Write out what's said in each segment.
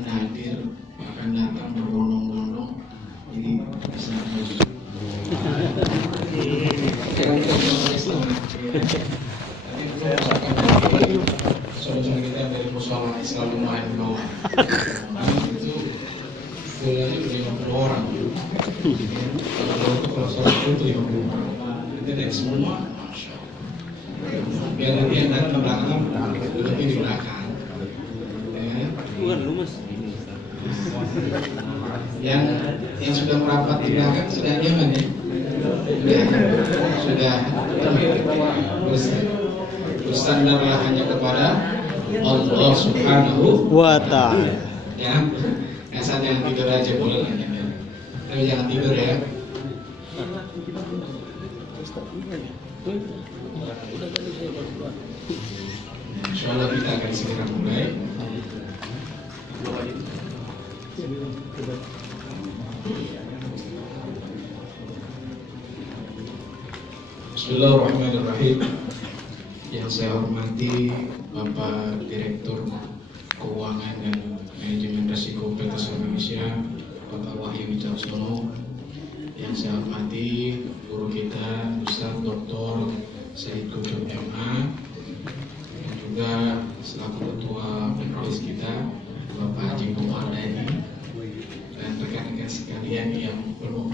akan hadir, akan datang berbondong-bondong, jadi bisa saudara kita dari musola Islam lumayan di bawah, itu bulannya 50 orang. Kalau sholat itu 50 orang, itu dari semua. Biar nanti yang datang ke belakang, duduknya di belakang. Yang sudah merapat di belakang sudah nyaman ya? Sudah bersandarlah hanya kepada Allah Subhanahu wa ta'ala. Ya, asal jangan tidur aja boleh lah, tapi jangan tidur ya. Insyaallah kita akan segera mulai. Bismillahirrahmanirrahim. Yang saya hormati Bapak Direktur Keuangan dan Manajemen Risiko PT Indonesia, Bapak Wahyu Wicaksono. Yang saya hormati guru kita Ustaz Dr. Said Kutub MA, dan juga selaku Ketua Penulis kita Bapak Haji Komardani, dan rekan-rekan sekalian yang penuh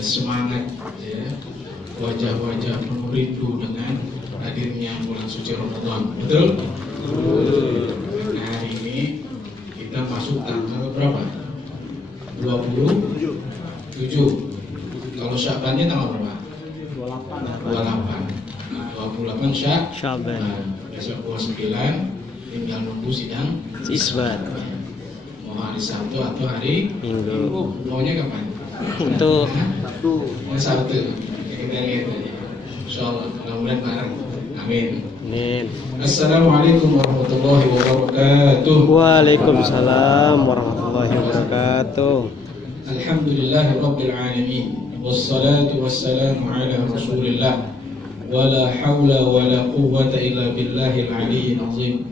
semangat ya, wajah-wajah penuh rindu dengan hadirnya bulan suci Ramadan. Betul? Nah, hari ini kita masuk tanggal berapa? 27. Kalau Syabannya tanggal berapa? 28 Syaban. Besok 29, tinggal nunggu sidang Isbat. mau hari Sabtu atau hari Minggu. Maunya kapan? Untuk Sabtu. Kita lihat aja. Insyaallah mudah-mudahan bareng. Amin. Amin. Assalamualaikum warahmatullahi wabarakatuh. Waalaikumsalam warahmatullahi wabarakatuh. Alhamdulillahirabbil alamin. Wassalatu wassalamu ala Rasulillah. Wala haula wala quwwata illa billahil aliyyil azim.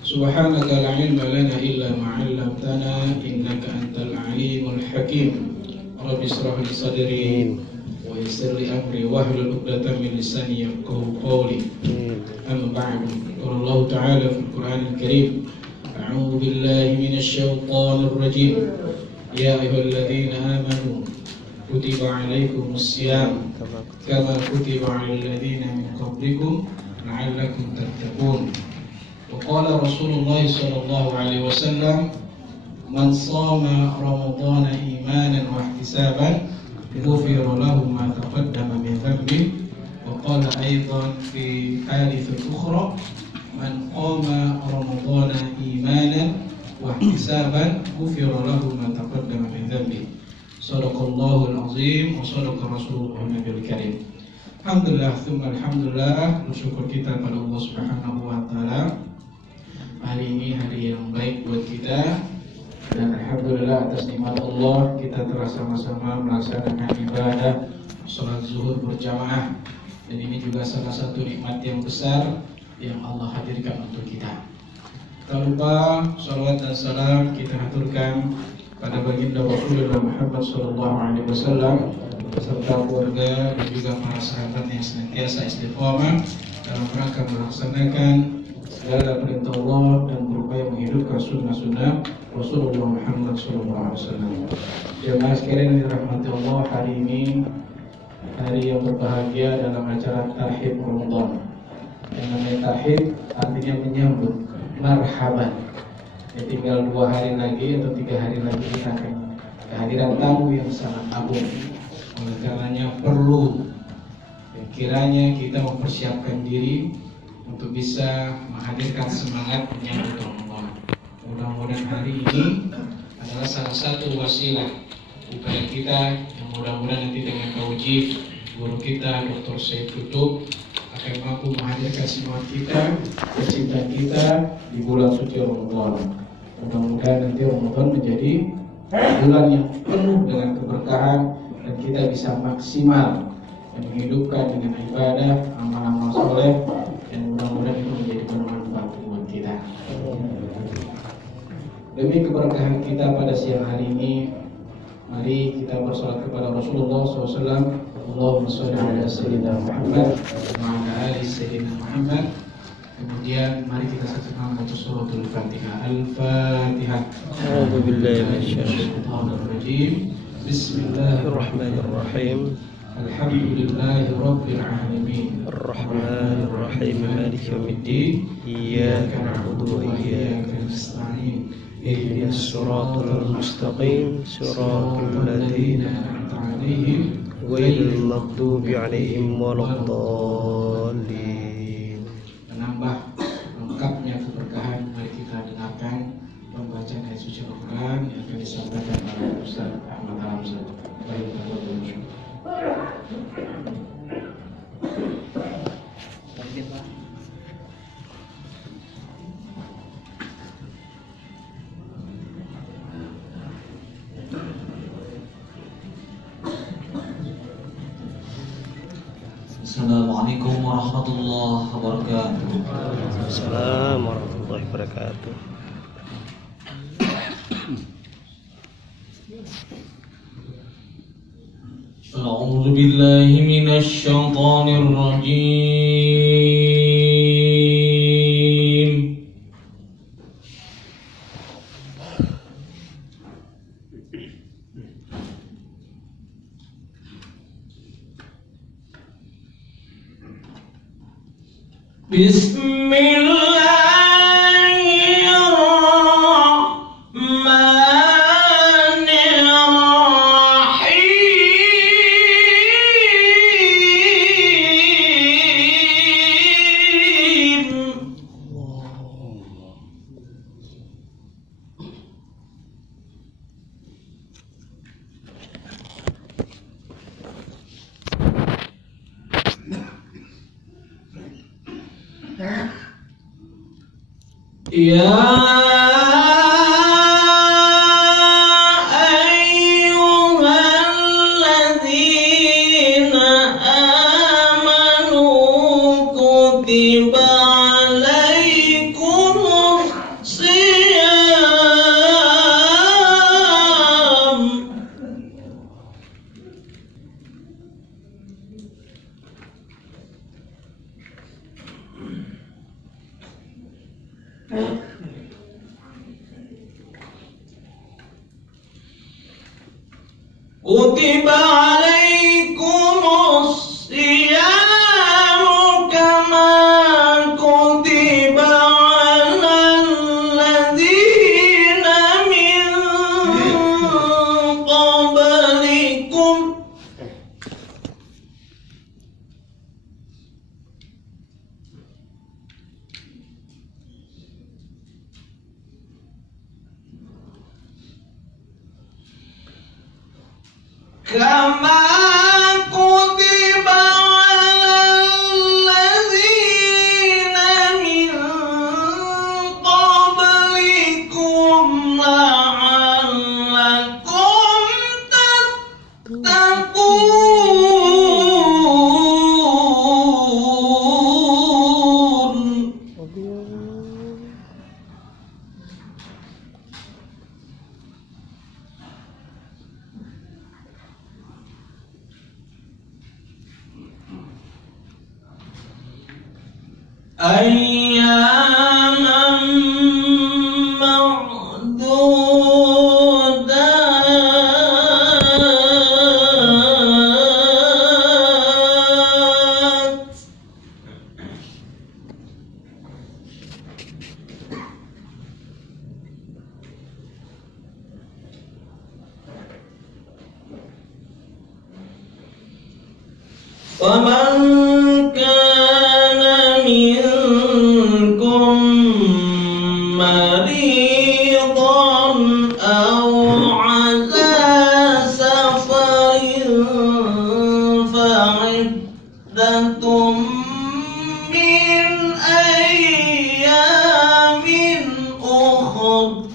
Subhanaka la ilma lana illa ma 'allamtana innaka antal alimul hakim. Rabbi ishrah li sadri wa yassir li amri wahlul 'uqdatam min lisani yafqahu qawli. Amma ba'du. Qala Allah ta'ala fil Qur'anil Karim. A'udzu billahi minasy syaithanir rajim. Ya ayyuhalladzina amanu kutiba 'alaikumus syiyam kama kutiba 'alal ladzina min qablikum la'allakum tattaqun. Wa qala Rasulullah sallallahu alaihi wasallam, man shama ramadhana imanan wa ihtisaban ghufira lahu ma taqaddama min dhanbihi. Wa qala aidan fi hadits ukhra, man qama ramadhana imanan wa ihtisaban ghufira lahu ma taqaddama min dhanbihi. Shadaqallahul azim wa shadaqa rasulullahul nabiyul karim. Alhamdulillah, tsumma alhamdulillah, bersyukur kita pada Allah Subhanahu wa taala. Hari ini hari yang baik buat kita, dan alhamdulillah atas nikmat Allah kita telah sama-sama melaksanakan ibadah salat zuhur berjamaah, dan ini juga salah satu nikmat yang besar yang Allah hadirkan untuk kita. Tak lupa salawat dan salam kita haturkan pada baginda Rasulullah Muhammad SAW serta keluarga dan juga para sahabat yang senantiasa istiqamah dalam rangka melaksanakan segala perintah Allah dan berupaya menghidupkan sunnah-sunnah Rasulullah Muhammad SAW. Jemaah sekalian yang dirahmati Allah, hari ini hari yang berbahagia dalam acara Tarhib Ramadan. Yang namanya Tarhib artinya menyambut, marhaban. Ya, tinggal 2 hari lagi atau 3 hari lagi kita akan kehadiran tamu yang sangat agung. Oleh karenanya perlu kiranya kita mempersiapkan diri untuk bisa menghadirkan semangat menyambut Ramadan. Mudah-mudahan hari ini adalah salah satu wasilah upaya kita yang mudah-mudahan nanti dengan taujiz guru kita Dr. Said Kutub akan mampu menghadirkan semangat kita, kecintaan kita di bulan suci Ramadan. Mudah-mudahan nanti Ramadan menjadi bulan yang penuh dengan keberkahan dan kita bisa maksimal dan menghidupkan dengan ibadah, amal-amal soleh, dan mudah-mudahan itu menjadi bermanfaat buat kita. Demi keberkahan kita pada siang hari ini, mari kita bersolat kepada Rasulullah SAW. Allahumma sholli ala Sayyidina Muhammad wa ala ali Sayyidina Muhammad. Kemudian mari kita saksikan baca suratul Fatihah. Al-Fatihah. A'udzu billahi minasyaitonir rajim. Bismillahirrahmanirrahim. Alhamdulillahi rabbil alamin. Ar-Rahmanir Rahim. Maliki yaumiddin. Iyyaka na'budu wa iyyaka nasta'in. Ihdinas siratal mustaqim. Siratal ladzina an'amta 'alaihim ghairil maghdubi 'alaihim waladdallin. Menambah lengkapnya keberkahan, mari kita dengarkan pembacaan ayat suci Al-Quran yang akan disampaikan oleh Ustaz Ahmad Hamzah. Assalamualaikum warahmatullahi wabarakatuh. Assalamualaikum warahmatullahi wabarakatuh. A'udzu billahi minasy syaithanir rajim. Ya ayyuhalladzina amanu kutiba alaikumus shiyam Kutiba alaikumus siyamu kama kutiba alal ladzina min qablikum kama kutiba alal ladzina min qablikum la'allakum tattaqun. Ayyaman ma'dudat. Waman kana minkum maridan aw ala safarin fa'iddatum min ayyamin ukhra.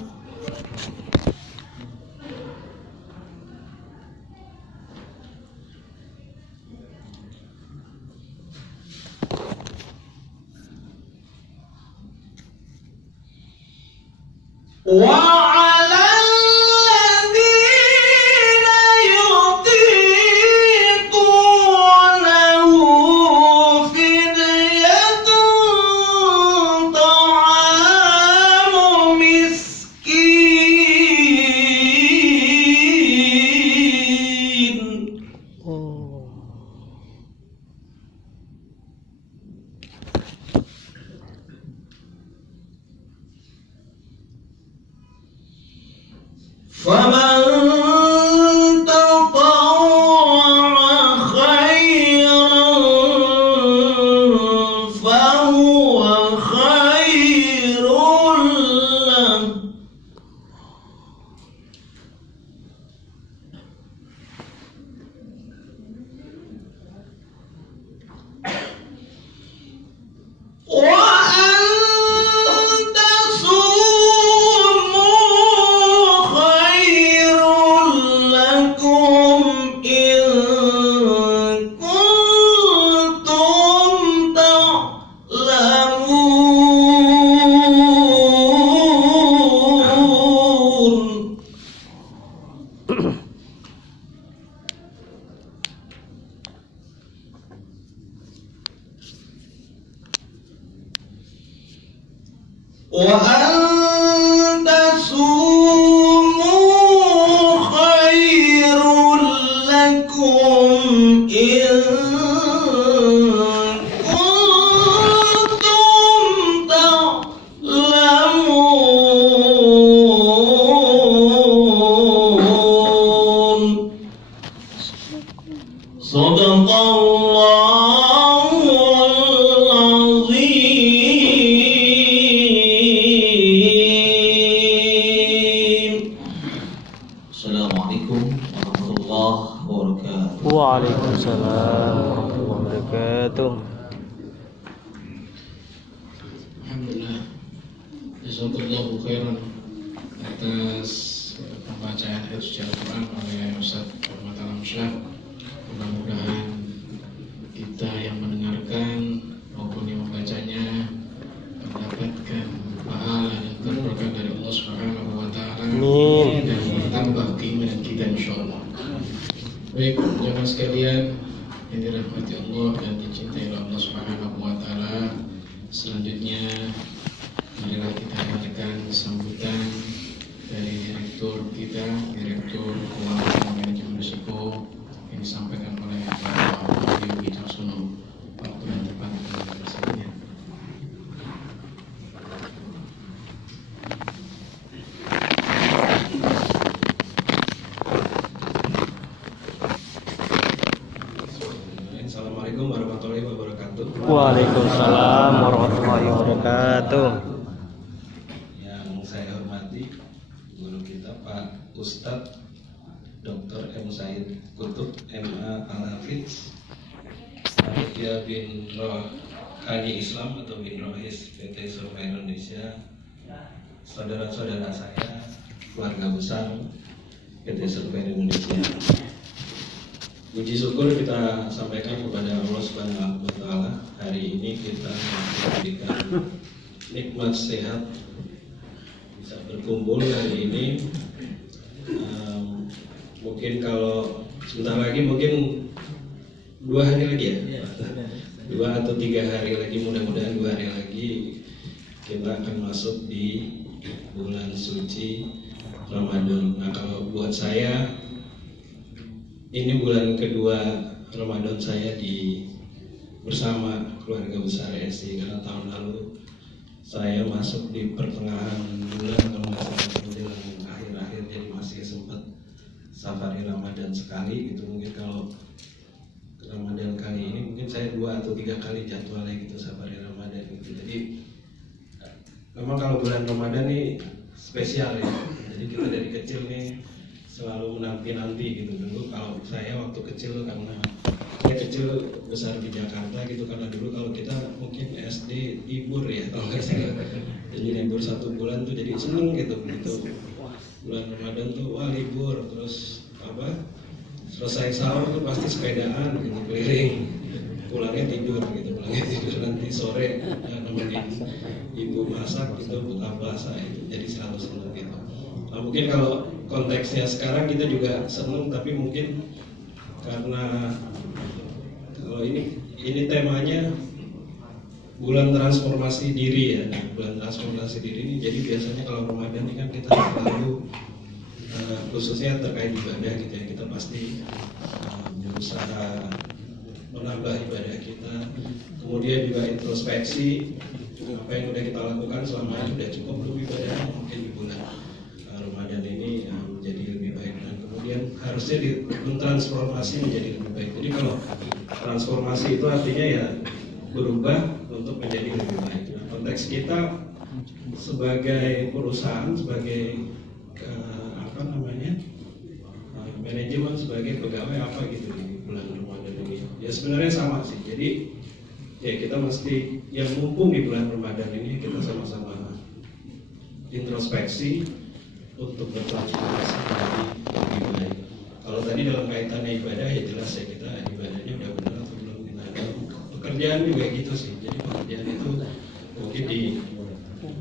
Wa فمن تطوع خيرا فهو خير له وأن تصوموا خير لكم إن كنتم تعلمون وأن تصوموا خير لكم إن كنتم تعلمون صدق الله العظيم. Assalamualaikum warahmatullahi wabarakatuh. Waalaikumsalam warahmatullahi wabarakatuh. Alhamdulillah, jazakallahu khairan atas pembacaan ayat suci Al-Quran oleh Ustaz Muhammad Al-Amsyah. Mudah-mudahan kita yang mendengarkan maupun yang membacanya mendapatkan pahala dan berkah dari Allah Subhanahu wa Ta'ala Amin. dan bertambah keimanan kita insyaallah. Baik, jemaah sekalian yang dirahmati Allah dan dicintai oleh Allah Subhanahu wa Ta'ala, selanjutnya marilah kita dengarkan sambutan dari Direktur kita, Direktur Keuangan dan Manajemen Risiko yang disampaikan oleh Bapak Yogi Caksono. Waktu yang tepat untuk bersaksinya. Assalamualaikum warahmatullahi wabarakatuh. Waalaikumsalam warahmatullahi wabarakatuh. Yang saya hormati guru kita Pak Ustadz Dr. M. Said Kutub MA Al-Hafiz, Panitia bin Rohani Islam atau bin Rohis PT Survei Indonesia, saudara-saudara saya, keluarga besar PT Survei Indonesia. Puji syukur kita sampaikan kepada Allah Subhanahu wa Ta'ala. Hari ini kita diberikan nikmat sehat, bisa berkumpul hari ini. Mungkin kalau sebentar lagi, mungkin 2 hari lagi ya, 2 atau 3 hari lagi, mudah-mudahan 2 hari lagi kita akan masuk di bulan suci Ramadan. Nah, kalau buat saya ini bulan kedua Ramadan saya bersama keluarga besar SI, karena tahun lalu saya masuk di pertengahan bulan, kalau nggak salah menjelang akhir-akhir, jadi masih sempat safari Ramadan sekali gitu. Mungkin kalau Ramadan kali ini mungkin saya 2 atau 3 kali jadwalnya gitu safari Ramadan gitu. Jadi memang kalau bulan Ramadan nih spesial ya. Jadi kita dari kecil nih selalu menanti-nanti gitu. Dulu kalau saya waktu kecil, karena saya kecil besar di Jakarta gitu, karena dulu kalau kita mungkin SD libur ya kalau nggak salah, jadi libur 1 bulan tuh jadi seneng gitu. Begitu bulan Ramadan tuh wah libur, terus selesai sahur tuh pasti sepedaan gitu keliling, pulangnya tidur gitu, nanti sore nemenin ibu masak gitu, buka puasa itu, jadi selalu seneng gitu. Nah, mungkin kalau konteksnya sekarang kita juga seneng, tapi mungkin karena kalau ini temanya bulan transformasi diri ya. Nah, bulan transformasi diri ini, jadi biasanya kalau Ramadan ini kan kita selalu khususnya terkait ibadah gitu ya, kita pasti berusaha menambah ibadah kita, kemudian juga introspeksi apa yang udah kita lakukan selama ini, udah cukup belum ibadahnya. Mungkin di bulan Ramadan ini menjadi khususnya mentransformasi menjadi lebih baik. Jadi kalau transformasi itu artinya ya berubah untuk menjadi lebih baik. Nah, konteks kita sebagai perusahaan, sebagai manajemen, sebagai pegawai apa gitu di bulan Ramadan ini, ya sebenarnya sama sih. Jadi ya kita mesti yang mumpung di bulan Ramadan ini kita sama-sama introspeksi untuk bertransformasi menjadi lebih baik. Kalau tadi dalam kaitannya ibadah ya jelas ya kita ibadahnya udah benar atau belum. Nah, pekerjaan juga gitu sih. Jadi pekerjaan itu mungkin di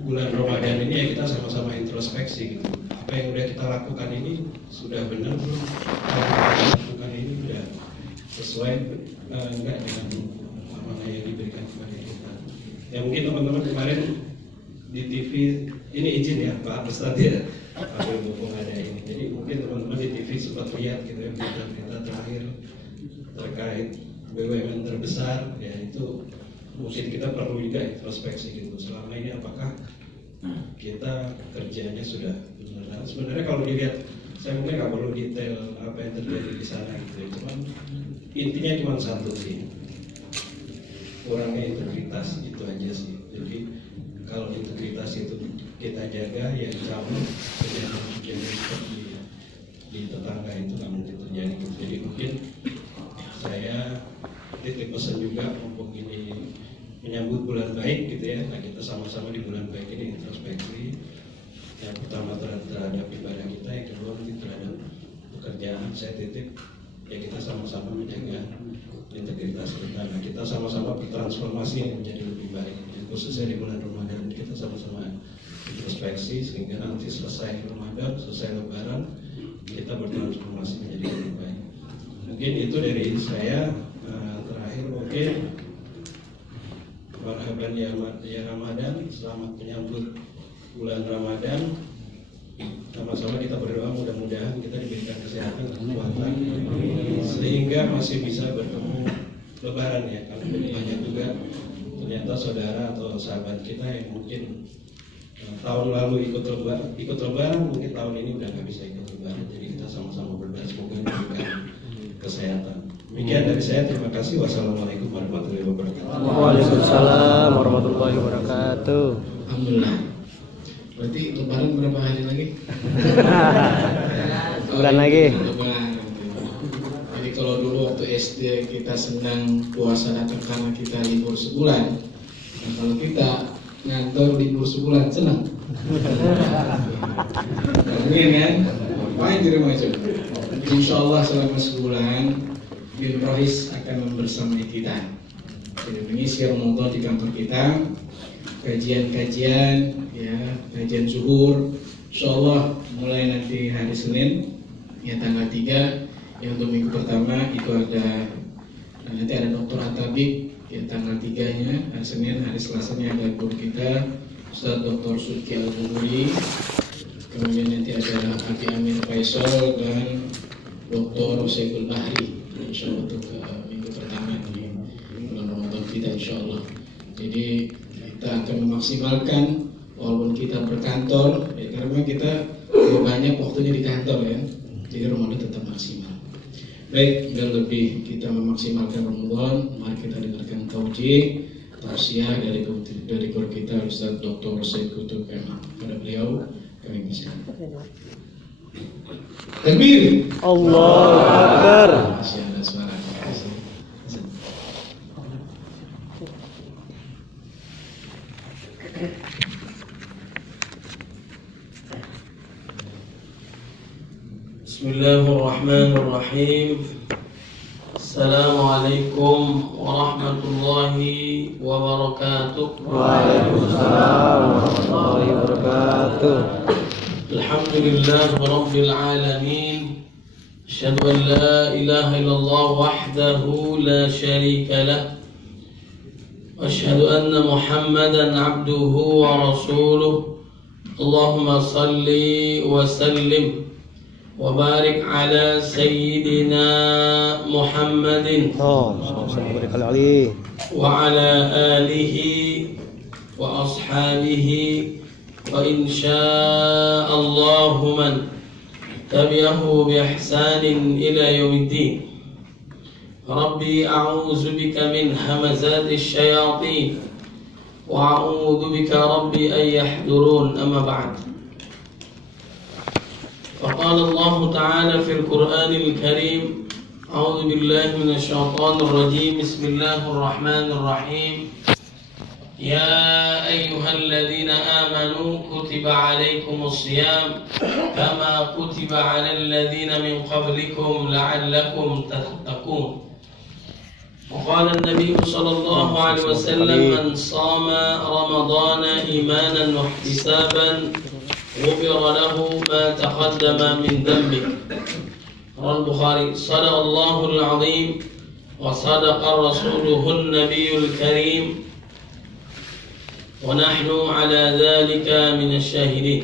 bulan Ramadan ini ya kita sama-sama introspeksi gitu. Apa yang udah kita lakukan ini sudah benar belum? Apa yang kita lakukan ini sudah sesuai enggak dengan amanah yang diberikan kepada kita? Ya mungkin teman-teman kemarin di TV ini izin ya Pak Ustadz ya, ambil mumpung ada ini. Jadi mungkin teman-teman di TV sempat lihat gitu ya berita terakhir terkait BUMN terbesar, ya itu mungkin kita perlu juga introspeksi gitu. Selama ini apakah kita kerjanya sudah benar? Nah, sebenarnya kalau dilihat, saya mungkin nggak perlu detail apa yang terjadi di sana gitu ya. Cuman intinya cuma satu sih, kurangnya integritas, itu aja sih. Jadi kalau integritas itu kita jaga, ya kejadian seperti di tetangga itu nggak mungkin terjadi. Jadi mungkin saya titip pesan juga untuk ini menyambut bulan baik gitu ya. Nah kita sama-sama di bulan baik ini introspeksi. Yang pertama terhadap ibadah kita, yang kedua mungkin terhadap pekerjaan. Saya titip ya kita sama-sama menjaga integritas kita. Nah kita sama-sama bertransformasi menjadi lebih baik. Khususnya di bulan Ramadan kita sama-sama introspeksi sehingga nanti selesai Ramadan, selesai Lebaran kita bertransformasi menjadi lebih baik. Mungkin itu dari saya. Terakhir mungkin marhaban ya Ramadan, selamat menyambut bulan Ramadan. Sama-sama kita berdoa mudah-mudahan kita diberikan kesehatan dan kekuatan sehingga masih bisa bertemu Lebaran ya. Karena banyak juga ternyata saudara atau sahabat kita yang mungkin tahun lalu ikut lebaran, mungkin tahun ini udah nggak bisa ikut lebaran. Jadi kita sama-sama berdoa semoga diberikan kesehatan. Demikian dari saya, terima kasih. Wassalamualaikum warahmatullahi wabarakatuh. Waalaikumsalam warahmatullahi wabarakatuh. Alhamdulillah. Berarti lebaran berapa hari lagi? Bulan lagi. Lebaran. Jadi kalau dulu waktu SD kita senang puasa datang karena kita libur sebulan. Nah, kalau kita ngantor libur sebulan senang. Amin kan? Main di rumah aja. Insya Allah selama sebulan Bin Rohis akan membersamai kita. Jadi mengisi Ramadan di kantor kita, kajian-kajian, ya, kajian zuhur. Insya Allah mulai nanti hari Senin, ya tanggal 3, yang untuk minggu pertama itu ada nanti ada Dr. Atabik, ya tanggal 3-nya hari Senin, hari Selasanya ada guru kita Ustaz Dr. Sudki Al-Bumuri. Kemudian nanti ada Abi Amir Faisal dan Dr. Saiful Bahri. Insya Allah untuk minggu pertama di bulan Ramadan kita insya Allah. Jadi kita akan memaksimalkan walaupun kita berkantor, ya, karena memang kita lebih banyak waktunya di kantor ya. Jadi Ramadan tetap maksimal. Baik, dan lebih kita memaksimalkan Ramadan, mari kita dengarkan tausiah dari guru kita Ustaz Dr. Said Kutub Kemal. Pada beliau kami persilakan. Takbir. Allahu Akbar. Masih ada suara. Bismillahirrahmanirrahim. Assalamualaikum warahmatullahi wabarakatuh. Waalaikumsalam warahmatullahi wabarakatuh. Alhamdulillah rabbil alamin. Asyhadu an la ilaha illallah wahdahu la syarika lah. Wa asyhadu anna Muhammadan abduhu wa rasuluh. Allahumma salli wa sallim wa barik ala sayyidina Muhammadin wa ala alihi wa ashabihi wa insya'allahu man تبعه بإحسان إلى يوم الدين. ربي أعوذ بك من همزات الشياطين وأعوذ بك ربي أن يحضرون. أما بعد، فقال الله تعالى في القرآن الكريم: أعوذ بالله من الشيطان الرجيم. بسم الله الرحمن الرحيم. يا أيها الذين آمنوا كتب عليكم الصيام كما كتب على الذين من قبلكم لعلكم تتقون. وقال النبي صلى الله عليه وسلم: من صام رمضان إيمانا واحتسابا غفر له ما تقدم من ذنبه. رواه البخاري. صدق الله العظيم وصدق رسوله النبي الكريم ونحن على ذلك من الsyahidin.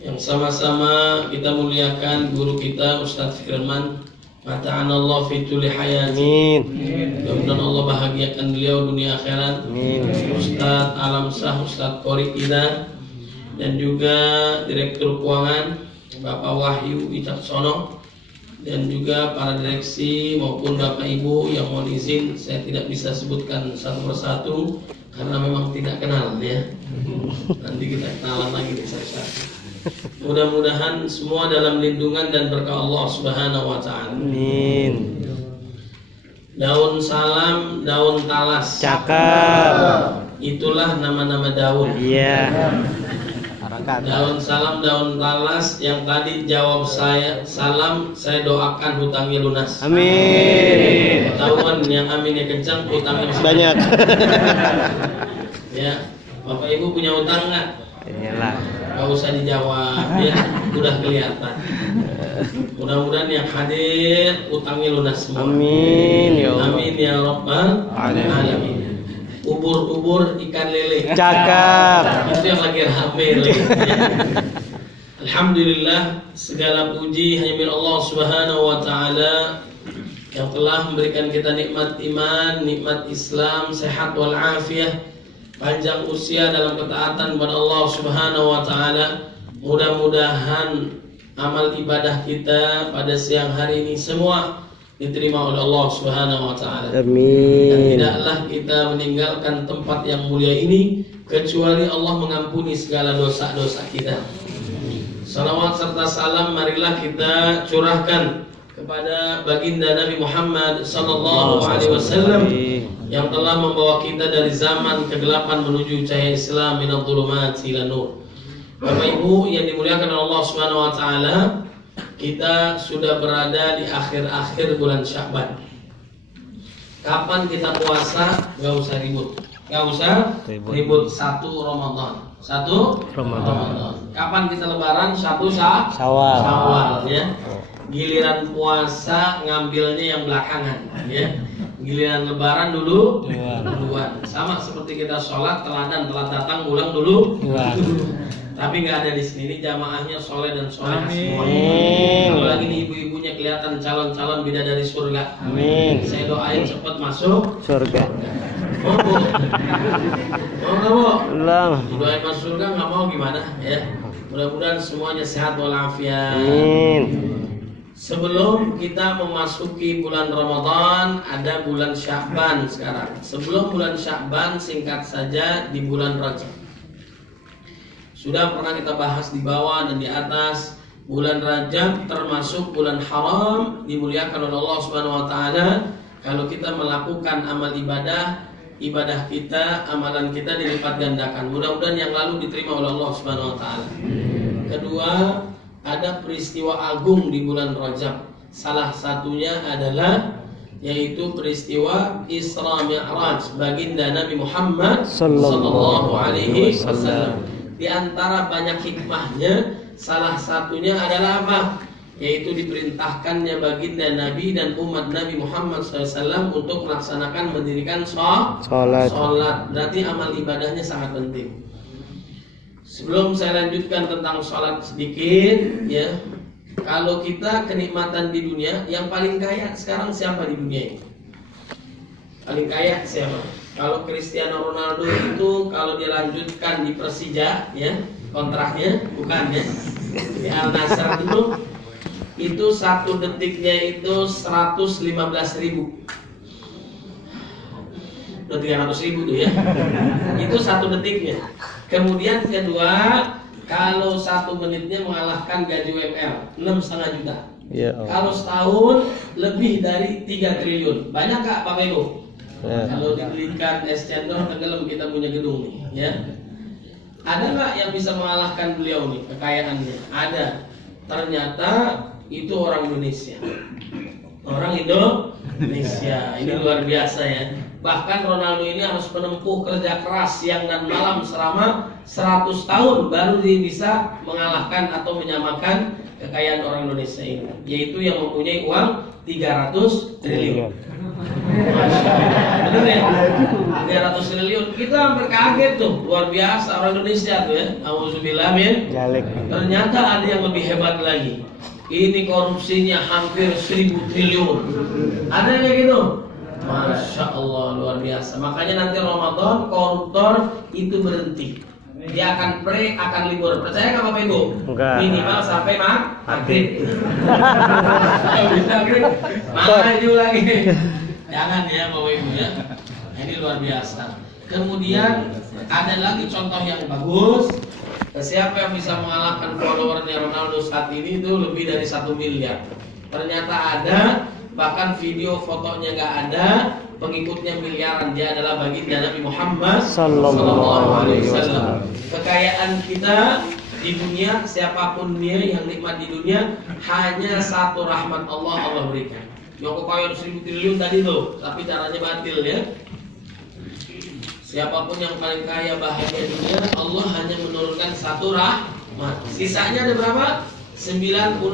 Yang sama-sama kita muliakan guru kita Ustadz Firman, mata'anallah fi tuli hayati. Mudah-mudahan Allah bahagiakan beliau dunia akhirat. Ustadz Alam Sah, Ustadz Qori Ida, dan juga Direktur Keuangan Bapak Wahyu Wicaksono, dan juga para direksi maupun Bapak Ibu yang mohon izin saya tidak bisa sebutkan satu persatu karena memang tidak kenal ya. Nanti kita kenalan lagi satu-satu. Mudah-mudahan semua dalam lindungan dan berkah Allah Subhanahu wa taala. Amin. Daun salam, daun talas. Cakep. Itulah nama-nama daun. Iya. Daun salam, daun talas. Yang tadi jawab saya salam, saya doakan hutangnya lunas. Amin. Ketahuan yang aminnya kencang, hutangnya masih Banyak. Ya, Bapak Ibu punya utang nggak? Iyalah. Gak usah dijawab ya, udah kelihatan. Mudah-mudahan yang hadir utangnya lunas semua. Amin ya Allah. Amin ya Rabbal Alamin. Ubur-ubur ikan lele. Cakep. Itu yang lagi rame. Alhamdulillah, segala puji hanya milik Allah Subhanahu wa taala yang telah memberikan kita nikmat iman, nikmat Islam, sehat wal afiyah, panjang usia dalam ketaatan kepada Allah Subhanahu wa taala. Mudah-mudahan amal ibadah kita pada siang hari ini semua diterima oleh Allah Subhanahu wa taala. Amin. Dan tidaklah kita meninggalkan tempat yang mulia ini kecuali Allah mengampuni segala dosa-dosa kita. Salawat serta salam marilah kita curahkan kepada baginda Nabi Muhammad sallallahu alaihi wasallam yang telah membawa kita dari zaman kegelapan menuju cahaya Islam, minadh dhulumati ila nur. Bapak Ibu yang dimuliakan oleh Allah Subhanahu wa taala, kita sudah berada di akhir-akhir bulan Sya'ban. Kapan kita puasa? Gak usah ribut. Gak usah ribut. 1 Ramadan. 1 Ramadan. Kapan kita lebaran? 1 Syawal ya. Giliran puasa ngambilnya yang belakangan ya. Giliran lebaran dulu duluan. Sama seperti kita sholat, telat datang, ulang dulu. Tapi nggak ada di sini. Ini jamaahnya soleh dan soleh semuanya. Kalau lagi nih ibu-ibunya kelihatan calon-calon bidadari surga. Amin. Saya doain cepat masuk Surga. Mau bu? Mau nggak bu? Belum. Doain masuk surga nggak mau gimana ya? Mudah-mudahan semuanya sehat walafiat. Amin. Sebelum kita memasuki bulan Ramadan, ada bulan Sya'ban sekarang. Sebelum bulan Sya'ban, singkat saja di bulan Rajab. Sudah pernah kita bahas di bawah dan di atas. Bulan Rajab termasuk bulan haram, dimuliakan oleh Allah Subhanahu wa taala. Kalau kita melakukan amal ibadah kita, amalan kita dilipat gandakan. Mudah-mudahan yang lalu diterima oleh Allah Subhanahu wa taala. Kedua, ada peristiwa agung di bulan Rajab. Salah satunya adalah yaitu peristiwa Isra Mi'raj baginda Nabi Muhammad sallallahu alaihi wasallam. Di antara banyak hikmahnya, salah satunya adalah apa? Yaitu diperintahkannya baginda Nabi dan umat Nabi Muhammad SAW untuk melaksanakan mendirikan sholat. Berarti amal ibadahnya sangat penting. Sebelum saya lanjutkan tentang sholat sedikit, ya, kalau kita kenikmatan di dunia, yang paling kaya sekarang siapa di dunia ini? Paling kaya siapa? Kalau Cristiano Ronaldo itu kalau dia lanjutkan di Persija, ya, kontraknya, bukan ya. Di Al Nassr itu 1 detiknya itu 115.000. Udah 300.000 tuh ya. Itu 1 detiknya. Kemudian kedua, kalau 1 menitnya mengalahkan gaji UMR 6,5 juta. Ya. Kalau setahun lebih dari 3 triliun. Banyak Kak Bapak Ibu? Ya. Kalau dibelikan es cendol tenggelam kita punya gedung nih, ya. Ada nggak yang bisa mengalahkan beliau nih kekayaannya? Ada. Ternyata itu orang Indonesia. Orang Indonesia. Ini luar biasa ya. Bahkan Ronaldo ini harus menempuh kerja keras siang dan malam selama 100 tahun baru dia bisa mengalahkan atau menyamakan kekayaan orang Indonesia ini, yaitu yang mempunyai uang 300 triliun. Bener ya? 300 triliun. Kita hampir kaget tuh, luar biasa orang Indonesia tuh ya. Auzubillah min. Ternyata ada yang lebih hebat lagi. Ini korupsinya hampir 1.000 triliun. Ada yang kayak gitu? Masya Allah, luar biasa. Makanya nanti Ramadan koruptor itu berhenti. Dia akan akan libur. Percaya nggak Bapak Ibu? Enggak. Minimal sampai maghrib. Bisa maghrib, maju lagi. Jangan ya Bapak Ibu ya. Ini luar biasa. Kemudian ada lagi contoh yang bagus. Siapa yang bisa mengalahkan followernya Ronaldo saat ini itu lebih dari 1 miliar. Ternyata ada. Bahkan video fotonya nggak ada, pengikutnya miliaran. Dia adalah baginda Nabi Muhammad Sallallahu Alaihi Wasallam. Kekayaan kita di dunia, siapapun dia yang nikmat di dunia, hanya 1 rahmat Allah berikan. Yang kekayaan 1.000 triliun tadi tuh, tapi caranya batil ya. Siapapun yang paling kaya bahagia dunia, Allah hanya menurunkan 1 rahmat. Sisanya ada berapa? 99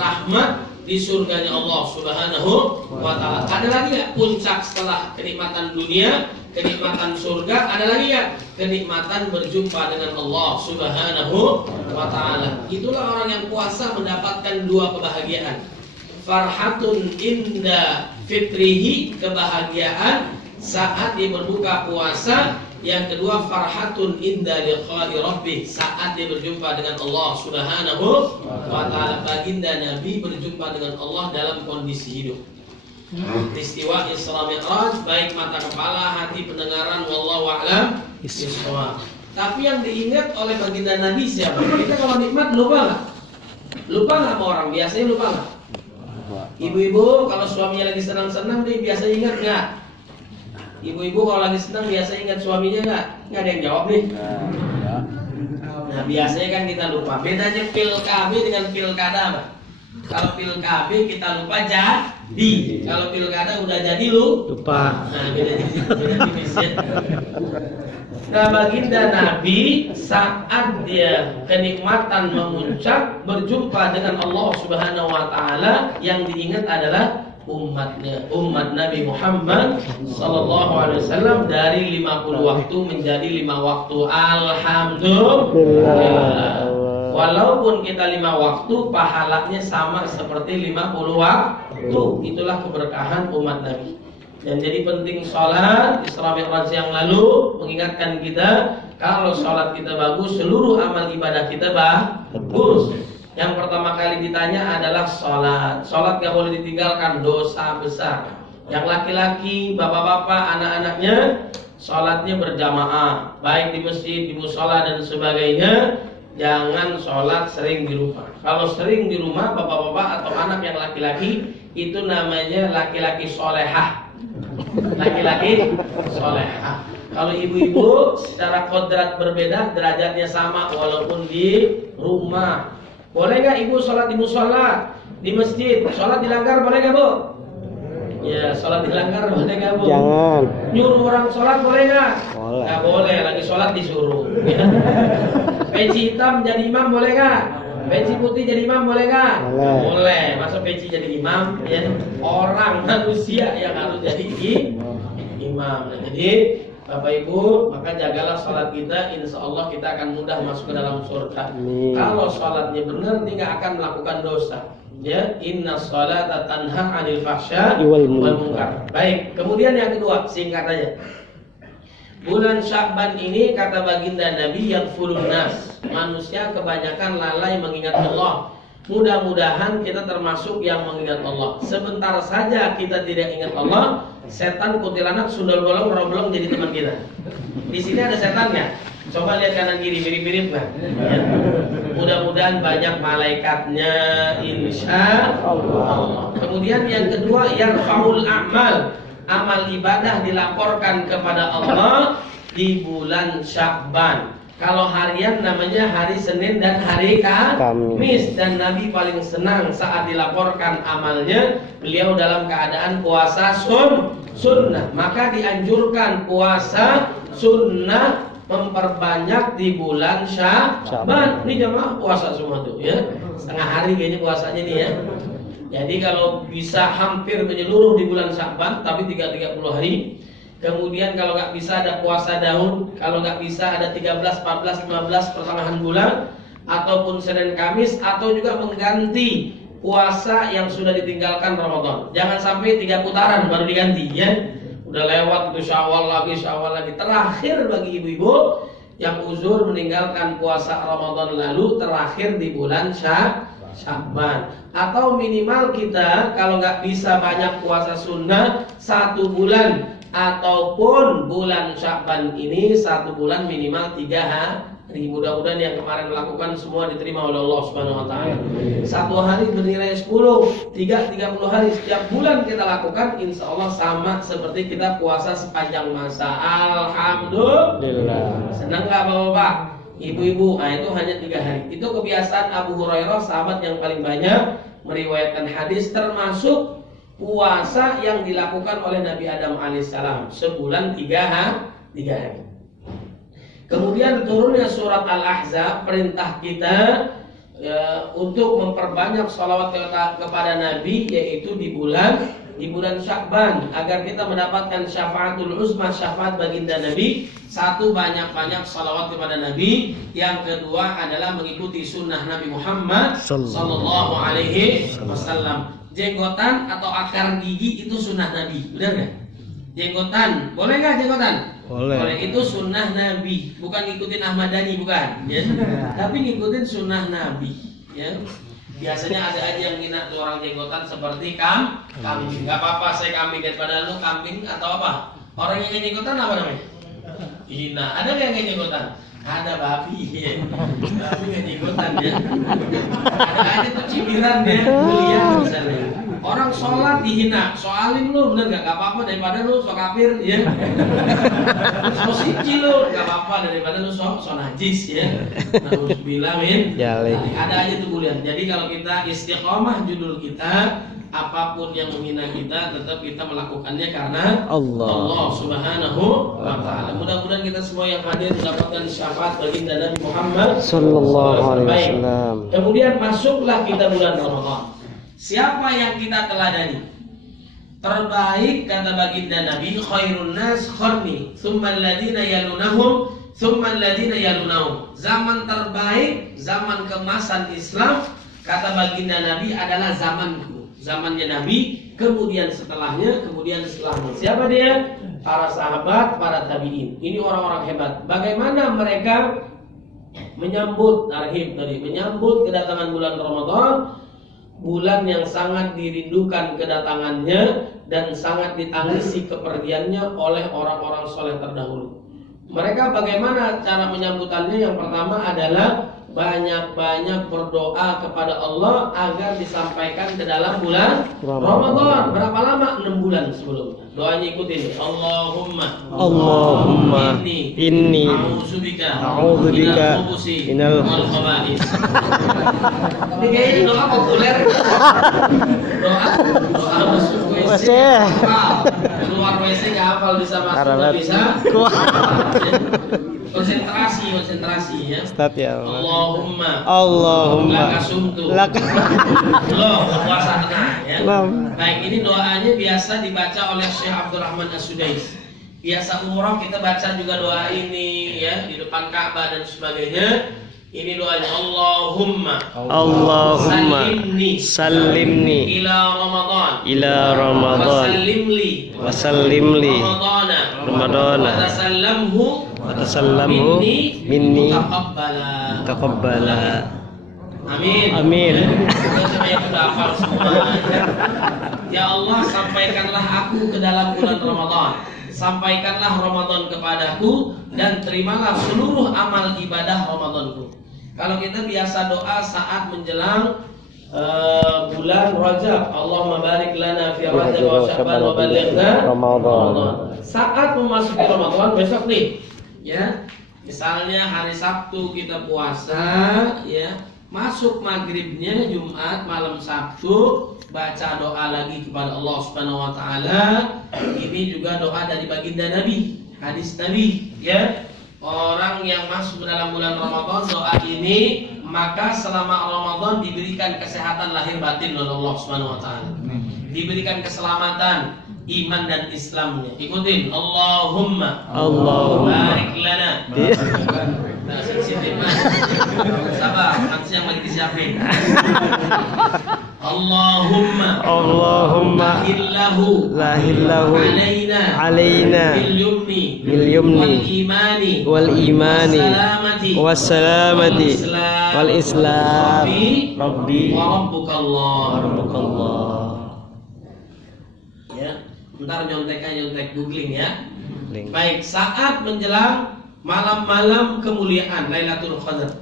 rahmat di surganya Allah Subhanahu wa Ta'ala. Ada lagi ya puncak setelah kenikmatan dunia, kenikmatan surga? Ada lagi ya kenikmatan berjumpa dengan Allah Subhanahu wa Ta'ala. Itulah orang yang puasa mendapatkan 2 kebahagiaan. Farhatun inda fitrihi, kebahagiaan saat dia berbuka puasa. Yang kedua, farhatun inda liqa'i rabbih, saat dia berjumpa dengan Allah Subhanahu wa Ta'ala. Baginda Nabi berjumpa dengan Allah dalam kondisi hidup. Peristiwa Isra Mi'raj, baik mata kepala, hati, pendengaran, wallahu a'lam bishawab. Tapi yang diingat oleh baginda Nabi siapa? Kita kalau nikmat lupa nggak? Lupa nggak sama orang? Biasanya lupa nggak? Ibu-ibu kalau suaminya lagi senang-senang dia biasa ingat nggak? Ibu-ibu kalau lagi senang biasa ingat suaminya nggak? Nggak ada yang jawab nih. Nah biasanya kan kita lupa. Bedanya pil KB dengan pilkada apa? Kalau pil KB kita lupa jadi. Kalau pilkada udah jadi lupa. Nah beda tipis ya. Nah baginda Nabi saat dia kenikmatan memuncak berjumpa dengan Allah Subhanahu wa Ta'ala, yang diingat adalah umatnya, umat Nabi Muhammad Sallallahu Alaihi Wasallam, dari 50 waktu menjadi 5 waktu. Alhamdulillah. Walaupun kita 5 waktu, pahalanya sama seperti 50 waktu. Itulah keberkahan umat Nabi. Dan jadi penting sholat. Isra Mi'raj yang lalu mengingatkan kita, kalau sholat kita bagus, seluruh amal ibadah kita bagus. Yang pertama kali ditanya adalah sholat. Sholat gak boleh ditinggalkan, dosa besar. Yang laki-laki, bapak-bapak, anak-anaknya, sholatnya berjamaah, baik di masjid, di musola dan sebagainya. Jangan sholat sering di rumah. Kalau sering di rumah, bapak-bapak atau anak yang laki-laki, itu namanya laki-laki solehah. Laki-laki solehah. Kalau ibu-ibu secara kodrat berbeda, derajatnya sama walaupun di rumah. Boleh nggak ibu sholat di musola, di masjid? Sholat dilanggar boleh nggak bu? Ya, sholat dilanggar boleh nggak bu? Jangan. Nyuruh orang sholat boleh nggak? Boleh. Nggak boleh, lagi sholat disuruh. Ya. Peci hitam jadi imam boleh nggak? Peci putih jadi imam boleh nggak? Boleh. Boleh. Masa peci jadi imam? Ya. Orang manusia yang harus jadi imam. Nah, jadi Bapak Ibu, maka jagalah sholat kita, insya Allah kita akan mudah masuk ke dalam surga. Kalau sholatnya benar, tidak akan melakukan dosa. Ya, inna sholata tanha 'anil fahsya wal munkar. Baik, kemudian yang kedua, singkat aja. Bulan Sya'ban ini kata baginda Nabi yang fulun nas. Manusia kebanyakan lalai mengingat Allah. Mudah-mudahan kita termasuk yang mengingat Allah. Sebentar saja kita tidak ingat Allah, setan, kuntilanak, sundal bolong, roblong jadi teman kita. Di sini ada setan nggak? Coba lihat kanan kiri, mirip-mirip nggak? Ya. Mudah-mudahan banyak malaikatnya, insya Allah. Kemudian yang kedua, yarfa'ul a'mal. Amal ibadah dilaporkan kepada Allah di bulan Sya'ban. Kalau harian namanya hari Senin dan hari Kamis. Dan Nabi paling senang saat dilaporkan amalnya, beliau dalam keadaan puasa sunnah. Maka dianjurkan puasa sunnah memperbanyak di bulan Sya'ban. Ini jamaah puasa semua tuh ya. Setengah hari kayaknya puasanya nih ya. Jadi kalau bisa hampir menyeluruh di bulan Sya'ban, tapi 30 hari. Kemudian kalau nggak bisa ada puasa daun, kalau nggak bisa ada 13, 14, 15 pertengahan bulan, ataupun Senin Kamis, atau juga mengganti puasa yang sudah ditinggalkan Ramadan. Jangan sampai 3 putaran baru diganti ya. Udah lewat itu Syawal lagi. Terakhir bagi ibu-ibu yang uzur meninggalkan puasa Ramadan lalu, terakhir di bulan Sya'ban. Atau minimal kita kalau nggak bisa banyak puasa sunnah 1 bulan, ataupun bulan Sya'ban ini 1 bulan minimal 3 hari. Mudah-mudahan yang kemarin melakukan semua diterima oleh Allah Subhanahu wa taala. 1 hari bernilai 10, 30 hari setiap bulan kita lakukan, insya Allah sama seperti kita puasa sepanjang masa. Alhamdulillah. Senang nggak Bapak-bapak? Ibu-ibu, itu hanya 3 hari. Itu kebiasaan Abu Hurairah, sahabat yang paling banyak meriwayatkan hadis, termasuk puasa yang dilakukan oleh Nabi Adam alaihissalam sebulan 3 hari. Kemudian turunnya surat Al-Ahzab, perintah kita untuk memperbanyak sholawat kepada Nabi, yaitu di bulan Sya'ban, agar kita mendapatkan syafaatul uzma, syafaat baginda Nabi. 1, banyak-banyak sholawat kepada Nabi. Yang kedua adalah mengikuti sunnah Nabi Muhammad sallallahu alaihi wasallam. Jenggotan atau akar gigi itu sunnah Nabi, benar nggak? Jenggotan, boleh nggak jenggotan? Boleh. Itu sunnah Nabi, bukan ngikutin Ahmad Dhani, bukan? Ya. Tapi ngikutin sunnah Nabi. Ya. Biasanya ada aja yang ngina tuh orang jenggotan seperti kambing. Nggak apa-apa, saya kambing daripada lu kambing atau apa? Orang yang jenggotan apa namanya? Hina. Ada nggak yang jenggotan? Ada babi. Babi nggak jenggotan ya. Ada aja tuh cibiran ya, mulia misalnya. Orang sholat dihina, soalin lu, bener nggak? Gak apa-apa daripada lu sok kafir ya. So suci lu, gak apa-apa daripada lu sok najis ya. Nauzubillah min. Ada aja tuh kuliah. Jadi kalau kita istiqomah judul kita, apapun yang menghina kita, tetap kita melakukannya karena Allah Subhanahu wa taala. Mudah-mudahan kita semua yang hadir mendapatkan syafaat baginda Nabi Muhammad sallallahu alaihi wasallam. Kemudian masuklah kita bulan Ramadan. Siapa yang kita teladani? Terbaik kata baginda Nabi, khairun nas qarni, tsumma alladziina yalunahum, tsumma alladziina yalunahum. Zaman terbaik, zaman keemasan Islam, kata baginda Nabi adalah zamanku. Zamannya Nabi, kemudian setelahnya. Siapa dia? Para sahabat, para tabi'in. Ini orang-orang hebat. Bagaimana mereka menyambut menyambut kedatangan bulan Ramadan, bulan yang sangat dirindukan kedatangannya dan sangat ditangisi kepergiannya oleh orang-orang soleh terdahulu. Mereka bagaimana cara menyambutannya? Yang pertama adalah banyak-banyak berdoa kepada Allah agar disampaikan ke dalam bulan Ramadan. Berapa lama? 6 bulan sebelumnya. Doanya ikutin. Allahumma inni a'udzubika minal khaba'is. Ini kayaknya doa populer. Doa masuk WC. Keluar WC nggak hafal, bisa masuk nggak bisa. Konsentrasi ya. Ustaz ya Allah. Allahumma laka sumtu. Loh, puasa tenang ya. Baik, ini doanya biasa dibaca oleh Syekh Abdurrahman As-Sudais. Biasa umroh kita baca juga doa ini ya, di depan Ka'bah dan sebagainya. Ini doanya, Allahumma sallimni ila Ramadan wa sallimli Ramadana wa tasallamhu minni mutaqabbala. taqabbala. Amin. Amin. Saya sudah hafal semua. Ya Allah, sampaikanlah aku ke dalam bulan Ramadan. Sampaikanlah Ramadan kepadaku dan terimalah seluruh amal ibadah Ramadanku. Kalau kita biasa doa saat menjelang bulan Rajab, Allahumma barik lana fi Rajab wa Sya'ban wa balighna Ramadan. Saat memasuki Ramadan besok nih, ya. Misalnya hari Sabtu kita puasa, ya. Masuk maghribnya Jumat malam Sabtu, baca doa lagi kepada Allah Subhanahu wa taala. Ini juga doa dari baginda Nabi, hadis Nabi, ya. Orang yang masuk dalam bulan Ramadan doa ini, maka selama Ramadan diberikan kesehatan lahir batin oleh Allah Subhanahu wa taala. Diberikan keselamatan iman dan Islamnya. Ikutin, Allahumma barik lana. Nah, sensitif mas. Sabar, nanti yang lagi disiapin. Allahumma lahillahu alaina bil yumni wal imani was salamati wal islam rabbi wa rabbukallah. Ya, bentar nyontek googling ya. Baik, saat menjelang malam-malam kemuliaan Lailatul Qadar.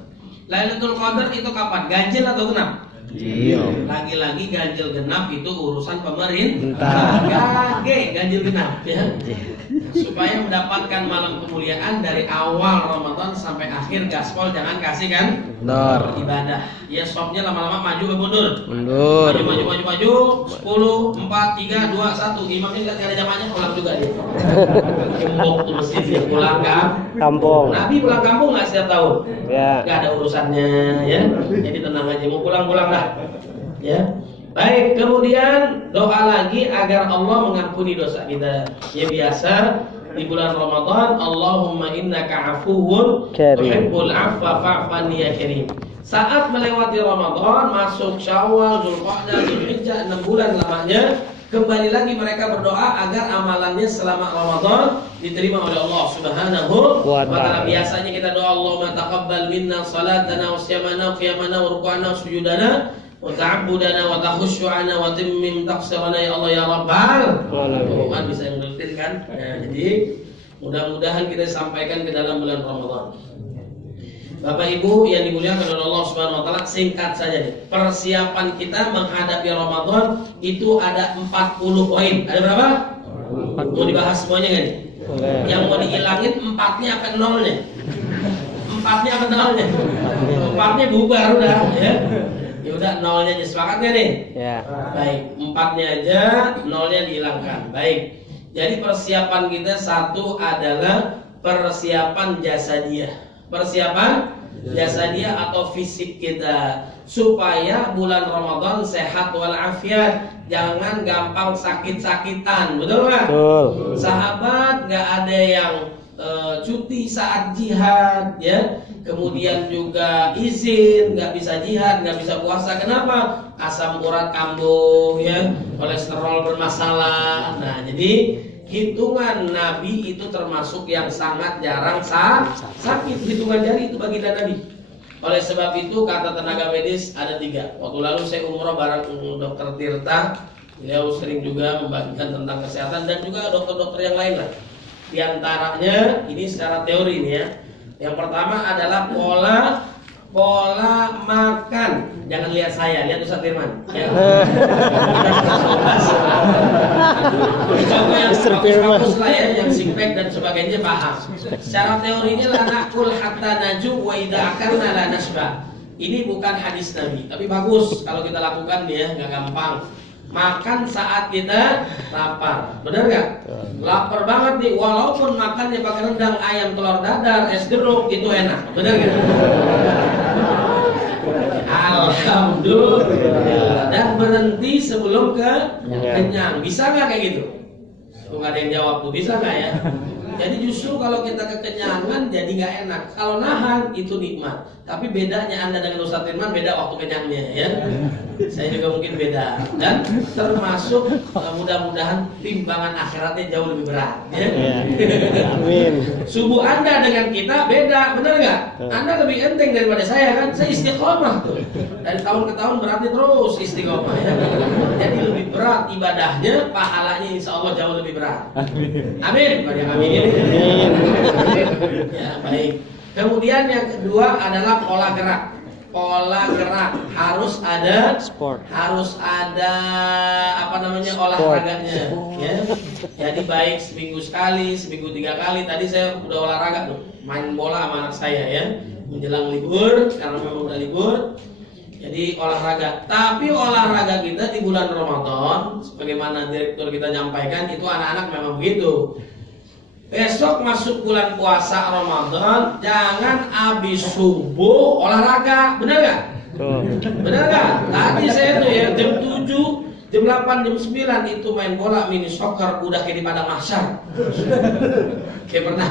Lailatul Qadar itu kapan? Ganjil atau genap? Iya. Lagi-lagi ganjil genap itu urusan pemerintah. Gage ganjil genap ya. Supaya mendapatkan malam kemuliaan dari awal Ramadan sampai akhir gaspol, jangan kasih kan? Ibadah. Ya stopnya lama-lama maju ke mundur. Maju. 10, 4, 3, 2, 1. Imamnya enggak ada zamannya, pulang juga dia. Kembok tuh mesin dia pulang kampung. Nabi pulang kampung enggak setiap tahun? Ya. Enggak ada urusannya ya. Jadi tenang aja, mau pulang lah. Ya. Baik, kemudian doa lagi agar Allah mengampuni dosa kita. Ya biasa di bulan Ramadan, Allahumma innaka afuwun tuhibbul afwa fa'fani ya karim. Saat melewati Ramadan, masuk Syawal, Dzulqa'dah, Dzulhijjah, 6 bulan lamanya, kembali lagi mereka berdoa agar amalannya selama Ramadan diterima oleh Allah Subhanahu wa taala. Biasanya kita doa, Allahumma taqabbal minna salatana wa siyamana wa qiyamana wa ruku'ana wa sujudana wa ta'abbudana wa takhushu'ana wa timmim taqsirana ya Allah ya Rabbal alamin. Kan bisa ngerti kan? Ya, jadi mudah-mudahan kita sampaikan ke dalam bulan Ramadan. Bapak Ibu yang dimuliakan oleh Allah Subhanahu wa taala, singkat saja nih. Persiapan kita menghadapi Ramadan itu ada 40 poin. Ada berapa? Mau dibahas semuanya enggak nih? Yang mau dihilangin 4-nya apa 0-nya? 4-nya apa 0-nya? 4-nya bubar udah ya. Ya udah 0-nya aja, sepakat nggak nih? Ya. Baik, 4-nya aja, 0-nya dihilangkan. Baik. Jadi persiapan kita satu adalah persiapan jasadiah. Persiapan jasadiah atau fisik kita supaya bulan Ramadan sehat walafiat, jangan gampang sakit-sakitan, betul nggak? Betul. Sahabat nggak ada yang cuti saat jihad, ya. Kemudian juga izin, nggak bisa jihad, nggak bisa puasa. Kenapa? Asam urat kambuh, ya, kolesterol bermasalah. Nah, jadi hitungan Nabi itu termasuk yang sangat jarang sakit. Hitungan jari itu baginda Nabi. Oleh sebab itu kata tenaga medis ada 3. Waktu lalu saya umroh bareng Dokter Tirta. Beliau sering juga membagikan tentang kesehatan dan juga dokter-dokter yang lain lah. Di antaranya ini secara teori nih ya. Yang pertama adalah pola makan. Jangan lihat saya, lihat Ustaz Firman. Ya. Coba yang fokus lah ya, yang singpek dan sebagainya paham. Secara teorinya la naqul hatta naju wa idza akarna la nasba. Ini bukan hadis Nabi, tapi bagus kalau kita lakukan ya, nggak gampang. Makan saat kita lapar, benar nggak? Lapar banget nih, walaupun makannya pakai rendang, ayam, telur dadar, es jeruk, itu enak, benar nggak? Alhamdulillah. Dan berhenti sebelum kenyang, bisa nggak kayak gitu? Tuh nggak ada yang jawab tuh, bisa nggak ya? Jadi justru kalau kita kekenyangan jadi nggak enak. Kalau nahan itu nikmat. Tapi bedanya Anda dengan Ustaz Firman beda waktu kenyangnya ya. Saya juga mungkin beda. Dan termasuk mudah-mudahan timbangan akhiratnya jauh lebih berat ya. Amin. Subuh Anda dengan kita beda, benar nggak? Anda lebih enteng daripada saya kan? Saya istiqomah tuh. Dari tahun ke tahun berarti terus istiqomah ya. Jadi lebih berat ibadahnya, pahalanya insya Allah jauh lebih berat. Amin. Amin. Ya baik. Kemudian yang kedua adalah pola gerak. Pola gerak harus ada Sport. harus ada olahraganya ya. Jadi baik seminggu sekali, seminggu 3 kali. Tadi saya udah olahraga tuh, main bola sama anak saya ya. Menjelang libur, karena memang udah libur. Jadi olahraga. Tapi olahraga kita di bulan Ramadan, sebagaimana direktur kita nyampaikan, itu anak-anak memang begitu. Besok masuk bulan puasa Ramadan, jangan habis subuh olahraga, benar nggak? Benar nggak? Tadi saya tuh ya jam 7, jam 8, jam 9 itu main bola mini soccer, udah kayak di padang mahsyar. Kayak pernah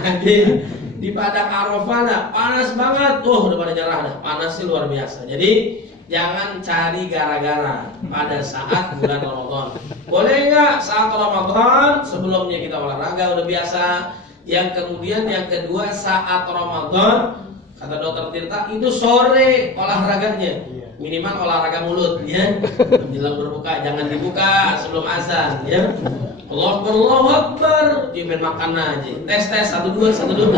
di padang Arafah, nah, panas banget, udah pada nyerah dah, panasnya luar biasa. Jadi jangan cari gara-gara pada saat bulan Ramadan. Boleh nggak saat Ramadan sebelumnya kita olahraga udah biasa. Yang kemudian yang kedua saat Ramadan kata Dokter Tirta itu sore olahraganya. Minimal olahraga mulut ya. Jelang berbuka jangan dibuka sebelum azan ya. Allahu Akbar, dia makan aja. Tes 1 2 1 2.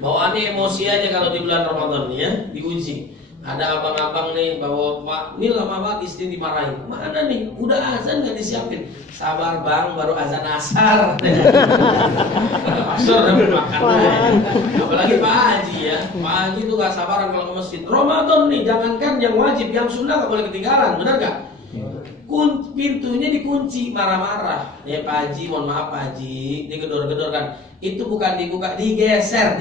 Bawaannya emosi aja kalau di bulan Ramadan ya, diuji. Ada abang-abang nih bawa Pak, ini lama banget istri dimarahin. Mana nih? Udah azan gak disiapin? Sabar bang, baru azan asar. Asar udah makan. Apalagi Pak Haji ya. Pak Haji itu gak sabaran kalau ke masjid. Ramadan nih, jangankan yang wajib, yang sunnah gak boleh ketinggalan, benar gak? Pintunya dikunci, marah-marah. Ya Pak Haji, mohon maaf Pak Haji, digedor-gedor kan. Itu bukan dibuka, digeser.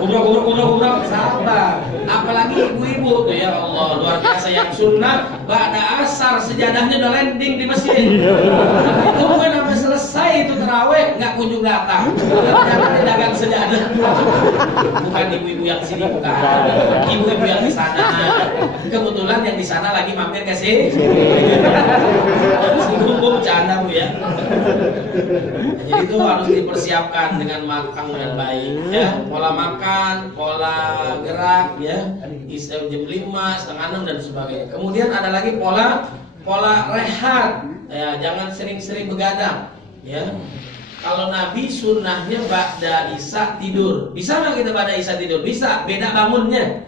Kubrak, sabar. Apalagi ibu-ibu tuh ya Allah, luar biasa yang sunnah, ba'da asar sejadahnya udah landing di masjid. Itu bukan sampai selesai itu tarawih nggak kunjung datang. Jangan dagang sejadah. Bukan ibu-ibu yang sini, bukan. Ibu-ibu yang di sana. Kebetulan yang di sana lagi mampir ke sini. Singgung bercanda Bu ya. Jadi itu harus dipersiapkan dengan makan dengan baik ya. Pola makan, pola gerak ya. Jam 5, setengah 6 dan sebagainya. Kemudian ada lagi pola rehat. Ya, jangan sering-sering begadang ya. Kalau Nabi sunnahnya ba'da isya tidur. Bisa nggak kita ba'da isya tidur? Bisa, beda bangunnya.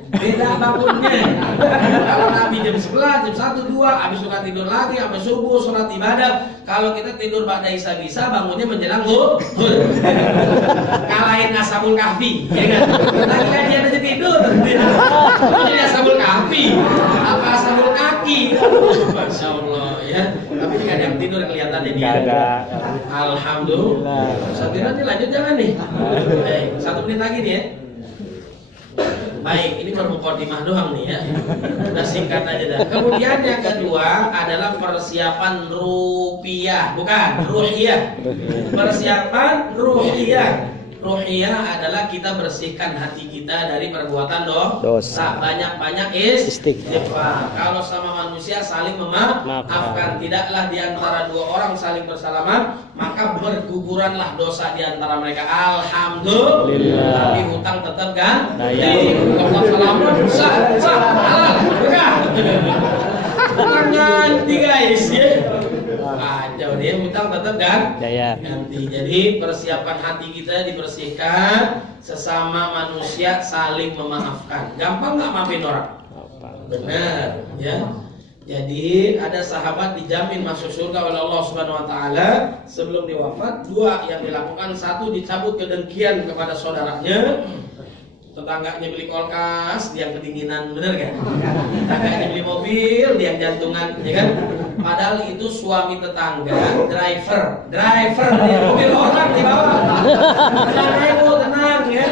Kalau Nabi jam 11, jam 1, 2, habis suka tidur lagi, sampai subuh, sholat ibadah. Kalau kita tidur ba'da isya bisa, bangunnya menjelang zuhur. Kalahin Ashabul Kahfi, ya kan? Lagi kajian aja tidur. Jadi Ashabul Kahfi, apa Ashabul Kaki? Masya Allah ya. Tapi nggak ada yang tidur kelihatan ini. Alhamdulillah. Satu nanti lanjut jangan nih. Baik, 1 menit lagi nih ya. Baik, ini baru mukadimah doang nih ya. Udah singkat aja dah. Kemudian yang kedua adalah persiapan ruhiyah, bukan ruhiyah. Persiapan ruhiyah. Ruhiyah adalah kita bersihkan hati kita dari perbuatan dosa. Banyak-banyak istighfar. Kalau sama manusia saling memaafkan. Tidaklah di antara 2 orang saling bersalaman, maka berguguranlah dosa di antara mereka. Alhamdulillah. Tapi hutang tetap kan? Kalau salaman halal. Hutang ganti guys ya. Jauh dia hutang tetap kan? Ganti. Jadi persiapan hati kita dibersihkan, sesama manusia saling memaafkan. Gampang nggak maafin orang? Benar, ya. Jadi ada sahabat dijamin masuk surga oleh Allah Subhanahu Wa Taala sebelum diwafat. 2 yang dilakukan, 1 dicabut kedengkian kepada saudaranya. Tetangganya beli kulkas, dia kedinginan, bener kan? Tetangganya beli mobil, dia jantungan, ya kan? Padahal itu suami tetangga, driver dia mobil orang di bawah. Tenang ya,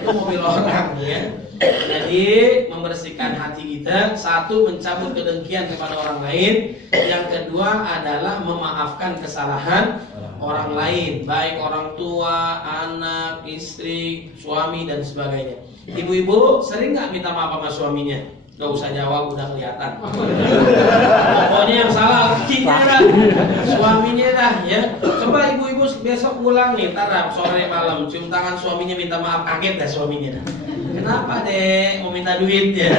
itu mobil orang ya. Jadi membersihkan hati kita, 1 mencabut kedengkian kepada orang lain, yang kedua adalah memaafkan kesalahan orang lain, baik orang tua, anak, istri, suami dan sebagainya. Ibu-ibu sering nggak minta maaf sama suaminya? Gak usah jawab, udah kelihatan. Pokoknya yang salah kita dah, suaminya dah ya. Coba ibu-ibu besok pulang nih, ntar sore malam cium tangan suaminya minta maaf, kaget dah suaminya dah. Kenapa dek mau minta duit ya?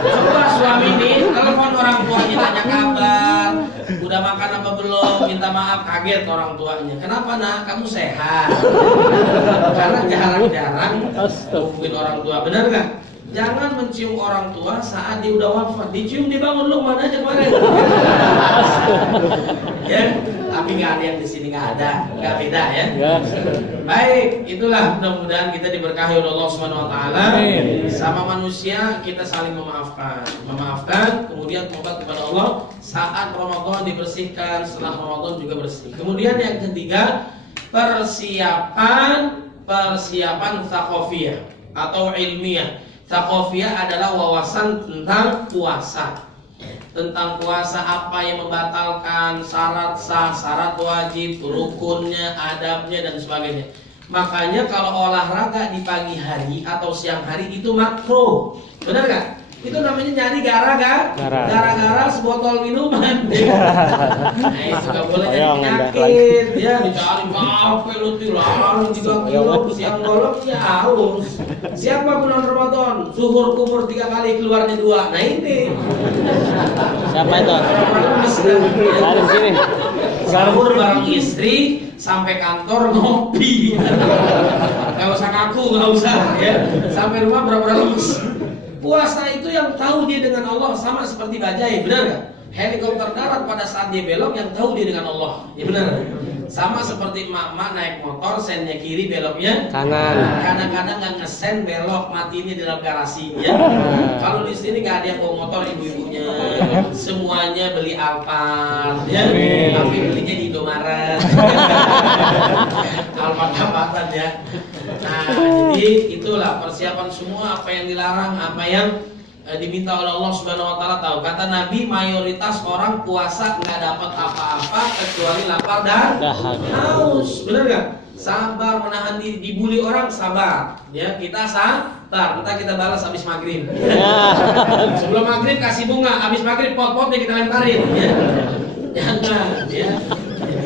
Coba suami ini telepon orang tuanya tanya kabar, udah makan apa belum, minta maaf, kaget orang tuanya. Kenapa nak? Kamu sehat? Karena jarang-jarang mungkin orang tua, benar nggak? Jangan mencium orang tua saat dia udah wafat. Dicium dibangun lu mana aja kemarin. Ya, tapi nggak ada yang di sini, nggak ada, nggak beda ya. Baik, itulah mudah-mudahan kita diberkahi oleh Allah Subhanahu Wa Taala. Sama manusia kita saling memaafkan, kemudian tobat kepada Allah. Saat Ramadan dibersihkan, setelah Ramadan juga bersih. Kemudian yang ketiga, persiapan tsaqafiyah atau ilmiah. Tsaqafiyah adalah wawasan tentang puasa. Tentang puasa, apa yang membatalkan, syarat sah, syarat wajib, rukunnya, adabnya dan sebagainya. Makanya kalau olahraga di pagi hari atau siang hari itu makruh. Benar gak? Itu namanya nyari gara-gara sebotol minuman. Nah, itu gak boleh jadi penyakit. Ya, dicari kafe lu tilang 3 kilo siang golok ya harus. Siapa bulan Ramadan? Zuhur kumur 3 kali, keluarnya 2. Nah ini. Siapa itu? Dari sini. Sahur bareng istri, sampai kantor ngopi. Gak usah kaku, gak usah ya. Sampai rumah berapa lemes. Puasa itu yang tahu dia dengan Allah sama seperti bajai, benar gak? Helikopter darat pada saat dia belok yang tahu dia dengan Allah, ya benar. Sama seperti emak-emak naik motor, sennya kiri, beloknya kanan. Kadang-kadang nggak ngesen belok, matinya di dalam garasi. Ya. Kalau di sini nggak ada yang bawa motor, ibu-ibunya semuanya beli Alphard, ya. Tapi belinya di Indomaret. Alphard ya. Nah, jadi itulah persiapan semua, apa yang dilarang, apa yang diminta oleh Allah Subhanahu Wa Taala tahu. Kata Nabi, mayoritas orang puasa nggak dapat apa-apa kecuali lapar dan haus. Benar nggak? Sabar menahan diri, dibully orang sabar. Ya, kita sabar. Entah kita balas habis maghrib. Ya. Sebelum maghrib kasih bunga, habis maghrib pot-potnya kita lemparin. Ya. Jangan. Ya.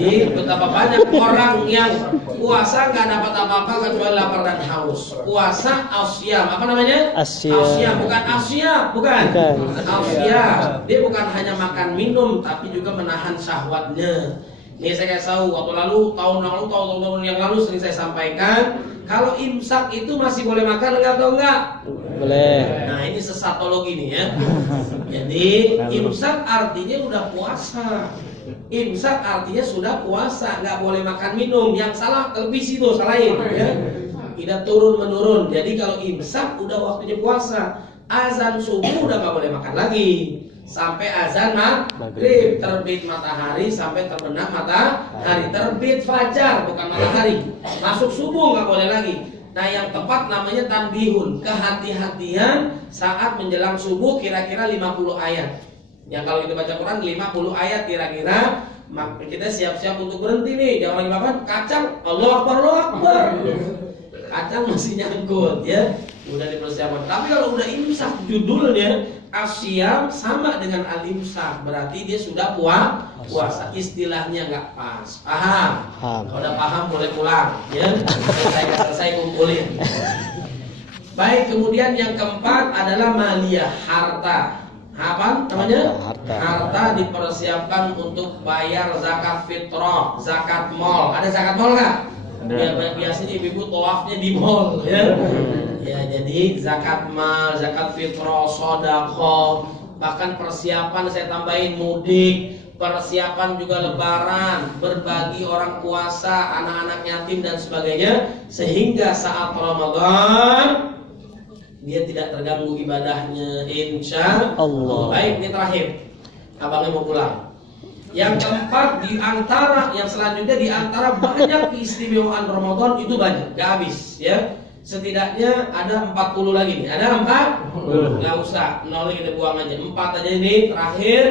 Jadi betapa banyak orang yang puasa nggak dapat apa-apa kecuali lapar dan haus. Puasa asyam, apa namanya? Asyam, bukan asyam, bukan. Asyam. Dia bukan hanya makan minum, tapi juga menahan syahwatnya. Ini saya kasih tahu, waktu lalu, tahun yang lalu sering saya sampaikan, kalau imsak itu masih boleh makan enggak atau enggak? Boleh. Nah ini sesatologi nih ya. Jadi imsak artinya udah puasa. Imsak artinya sudah puasa, nggak boleh makan minum. Yang salah televisi itu salahin, ya. Tidak turun menurun. Jadi kalau imsak udah waktunya puasa, azan subuh udah nggak boleh makan lagi. Sampai azan maghrib, terbit matahari sampai terbenam matahari, terbit fajar bukan matahari. Masuk subuh nggak boleh lagi. Nah yang tepat namanya tanbihun, kehati-hatian saat menjelang subuh kira-kira 50 ayat. Yang kalau kita baca Quran 50 ayat kira-kira, maka kita siap-siap untuk berhenti nih. Jangan lagi makan kacang, Allahu Akbar, Allahu Akbar. Kacang masih nyangkut ya, udah dipersiapkan. Tapi kalau udah imsak judulnya asyam sama dengan al-imsak, berarti dia sudah puasa. Istilahnya nggak pas. Paham? Kalau udah paham boleh pulang ya. Selesai kumpulin. Baik, kemudian yang keempat adalah maliyah, harta. Apa namanya? Harta dipersiapkan untuk bayar zakat fitrah, zakat mal. Ada zakat mal nggak? Ya, biasanya ibu-ibu tawafnya di mall ya. Ya, jadi zakat mal, zakat fitrah, sedekah, bahkan persiapan saya tambahin mudik, persiapan juga lebaran, berbagi orang puasa, anak-anak yatim dan sebagainya, sehingga saat Ramadan dia tidak terganggu ibadahnya, insya Allah. Baik, ini terakhir. Abangnya mau pulang. Yang keempat, di antara yang selanjutnya, di antara banyak keistimewaan Ramadan itu banyak, gak habis ya. Setidaknya ada 40 lagi nih. Ada 4? Gak usah, 0 kita buang aja. 4 aja ini terakhir.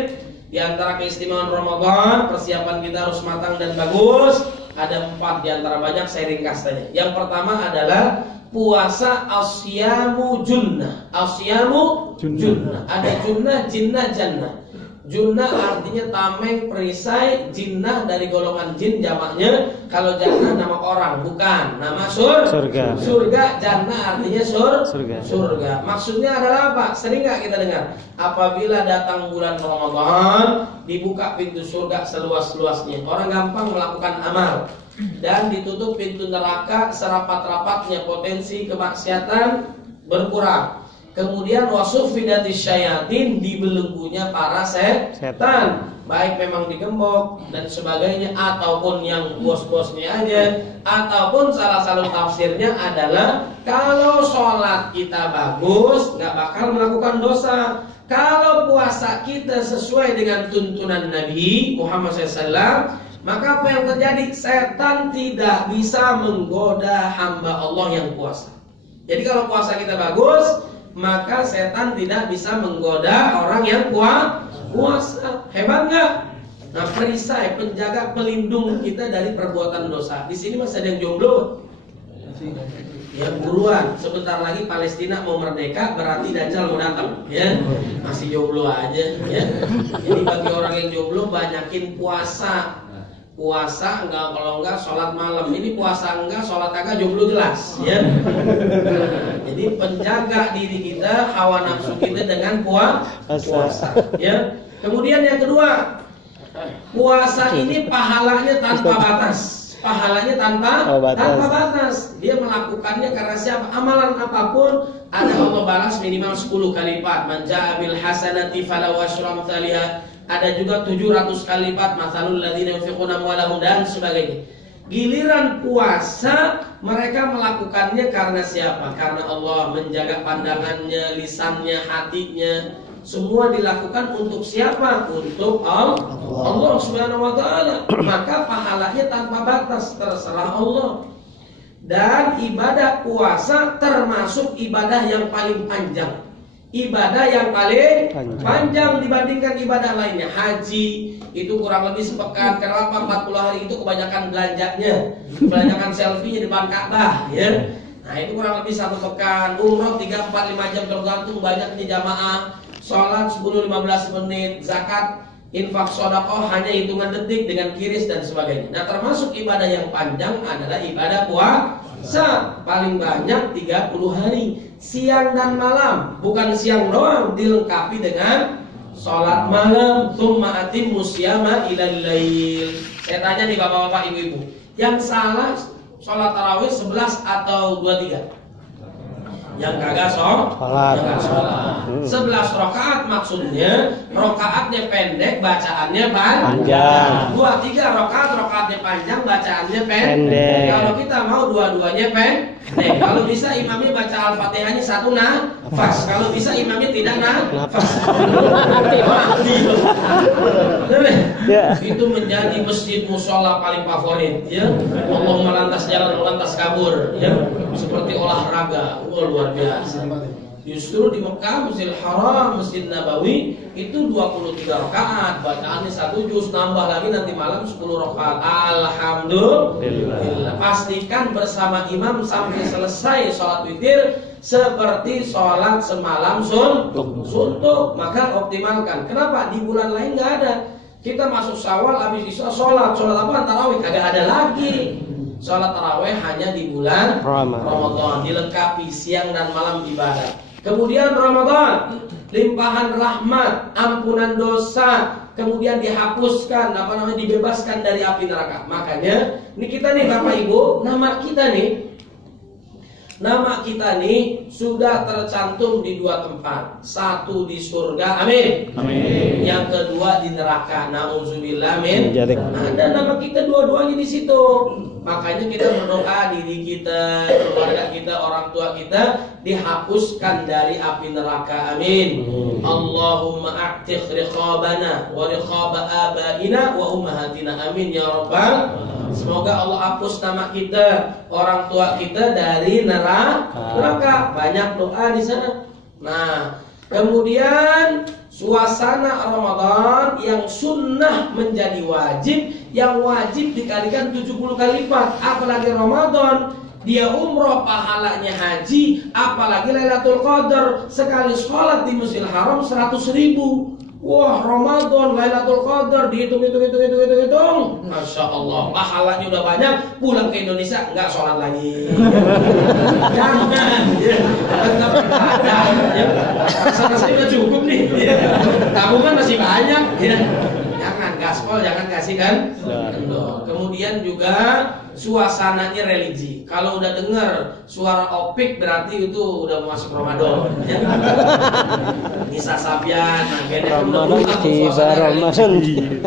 Di antara keistimewaan Ramadan, persiapan kita harus matang dan bagus. Ada 4 di antara banyak, saya ringkas saja. Yang pertama adalah puasa asyamu junnah. Asyamu junnah. Ada junnah, jinnah, jannah. Junnah artinya tameng, perisai, jinnah dari golongan jin jamaknya. Kalau jannah nama orang, bukan nama surga. Surga, jannah artinya surga. Maksudnya adalah apa? Sering nggak kita dengar? Apabila datang bulan Ramadan, dibuka pintu surga seluas-luasnya. Orang gampang melakukan amal dan ditutup pintu neraka serapat-rapatnya, potensi kemaksiatan berkurang. Kemudian wasuffidatis syayatin, dibelenggunya para setan, baik memang digembok dan sebagainya, ataupun yang bos-bosnya aja, ataupun salah satu tafsirnya adalah kalau sholat kita bagus nggak bakal melakukan dosa. Kalau puasa kita sesuai dengan tuntunan Nabi Muhammad SAW, maka apa yang terjadi? Setan tidak bisa menggoda hamba Allah yang puasa. Jadi kalau puasa kita bagus, maka setan tidak bisa menggoda orang yang puasa. Hebat nggak? Nah, perisai, penjaga, pelindung kita dari perbuatan dosa. Di sini masih ada yang jomblo. Ya buruan, sebentar lagi Palestina mau merdeka, berarti Dajjal mau datang. Ya, masih jomblo aja. Ya, jadi bagi orang yang jomblo, banyakin puasa. Puasa enggak, kalau enggak sholat malam. Ini puasa enggak, sholat agak, jomblo jelas ya. Jadi penjaga diri kita, hawa nafsu kita dengan puasa ya. Kemudian yang kedua, puasa ini pahalanya tanpa batas. Pahalanya tanpa batas. Dia melakukannya karena siapa? Amalan apapun ada Allah balas minimal 10 kali lipat. Man ja'a bil hasanati falahu asyru amsalihha. Ada juga 700 kali lipat, masalul ladzina yunfiquna amwalahum dan sebagainya. Giliran puasa mereka melakukannya karena siapa? Karena Allah, menjaga pandangannya, lisannya, hatinya. Semua dilakukan untuk siapa? Untuk Allah Subhanahu wa taala. Maka pahalanya tanpa batas, terserah Allah. Dan ibadah puasa termasuk ibadah yang paling panjang. Ibadah yang paling panjang dibandingkan ibadah lainnya. Haji itu kurang lebih sepekan. Kenapa 40 hari itu kebanyakan belanjanya, kebanyakan selfie di depan Ka'bah ya. Nah itu kurang lebih 1 pekan. Umroh 3, 4, 5 jam tergantung banyaknya jamaah. Sholat 10-15 menit. Zakat, infak, sedekah hanya hitungan detik dengan kiris dan sebagainya. Nah termasuk ibadah yang panjang adalah ibadah puasa. Paling banyak 30 hari, siang dan malam. Bukan siang doang, dilengkapi dengan sholat malam. Tsumma atimmu syiyama ilal lail. Saya tanya nih bapak-bapak, ibu-ibu, yang salah sholat tarawih 11 atau 23? Yang kagak sholat. 11 rakaat maksudnya, rakaatnya pendek, bacaannya panjang. 2-3 rakaat, rakaatnya panjang, bacaannya pendek. Kalau kita mau dua-duanya pendek. Kalau bisa imamnya baca Al-Fatihahnya 1 nafas. Kalau bisa imamnya tidak nafas. Itu menjadi masjid mushola paling favorit ya. Allahumma lantas jalan, lantas kabur ya. Seperti olahraga. Luar biasa. Justru di Mekah, Masjidil Haram, Masjid Nabawi itu 23 rakaat, bacaannya 1 juz, nambah lagi nanti malam 10 rakaat. Alhamdulillah. Pastikan bersama imam sampai selesai sholat witir seperti sholat semalam suntuk. Maka optimalkan. Kenapa? Di bulan lain nggak ada. Kita masuk Syawal, habis Isya sholat apa? Tarawih kagak ada lagi. Sholat tarawih hanya di bulan Ramadan, dilengkapi siang dan malam ibadah. Kemudian Ramadan, limpahan rahmat, ampunan dosa, kemudian dihapuskan, dibebaskan dari api neraka. Makanya, ini kita nih Bapak Ibu, nama kita nih sudah tercantum di 2 tempat. 1 di surga, amin. Yang kedua di neraka, nauzubillah min. Ada nama kita dua-duanya di situ. Makanya kita berdoa diri kita, keluarga kita, orang tua kita dihapuskan dari api neraka, amin. Allahumma a'tiq riqabana wa riqaba abaina wa ummahatina, amin ya rabbal. Semoga Allah hapus nama kita, orang tua kita dari neraka. Banyak doa di sana. Nah, kemudian Suasana Ramadan yang sunnah menjadi wajib, yang wajib dikalikan 70 kali lipat. Apalagi Ramadan, dia umroh pahalanya haji, apalagi Lailatul Qadar, sekali sholat di Masjidil Haram 100.000. Wah, Ramadan, Lailatul Qadar, dihitung. Masya Allah, pahalanya udah banyak. Pulang ke Indonesia nggak sholat lagi. Jangan, tetap ada. Rasa-rasanya udah cukup nih. Tabungan masih banyak. Jangan gaspol, jangan kasihkan. Kemudian juga suasananya religi. Kalau udah dengar suara opik berarti itu udah masuk Ramadan. Nisa Sabian,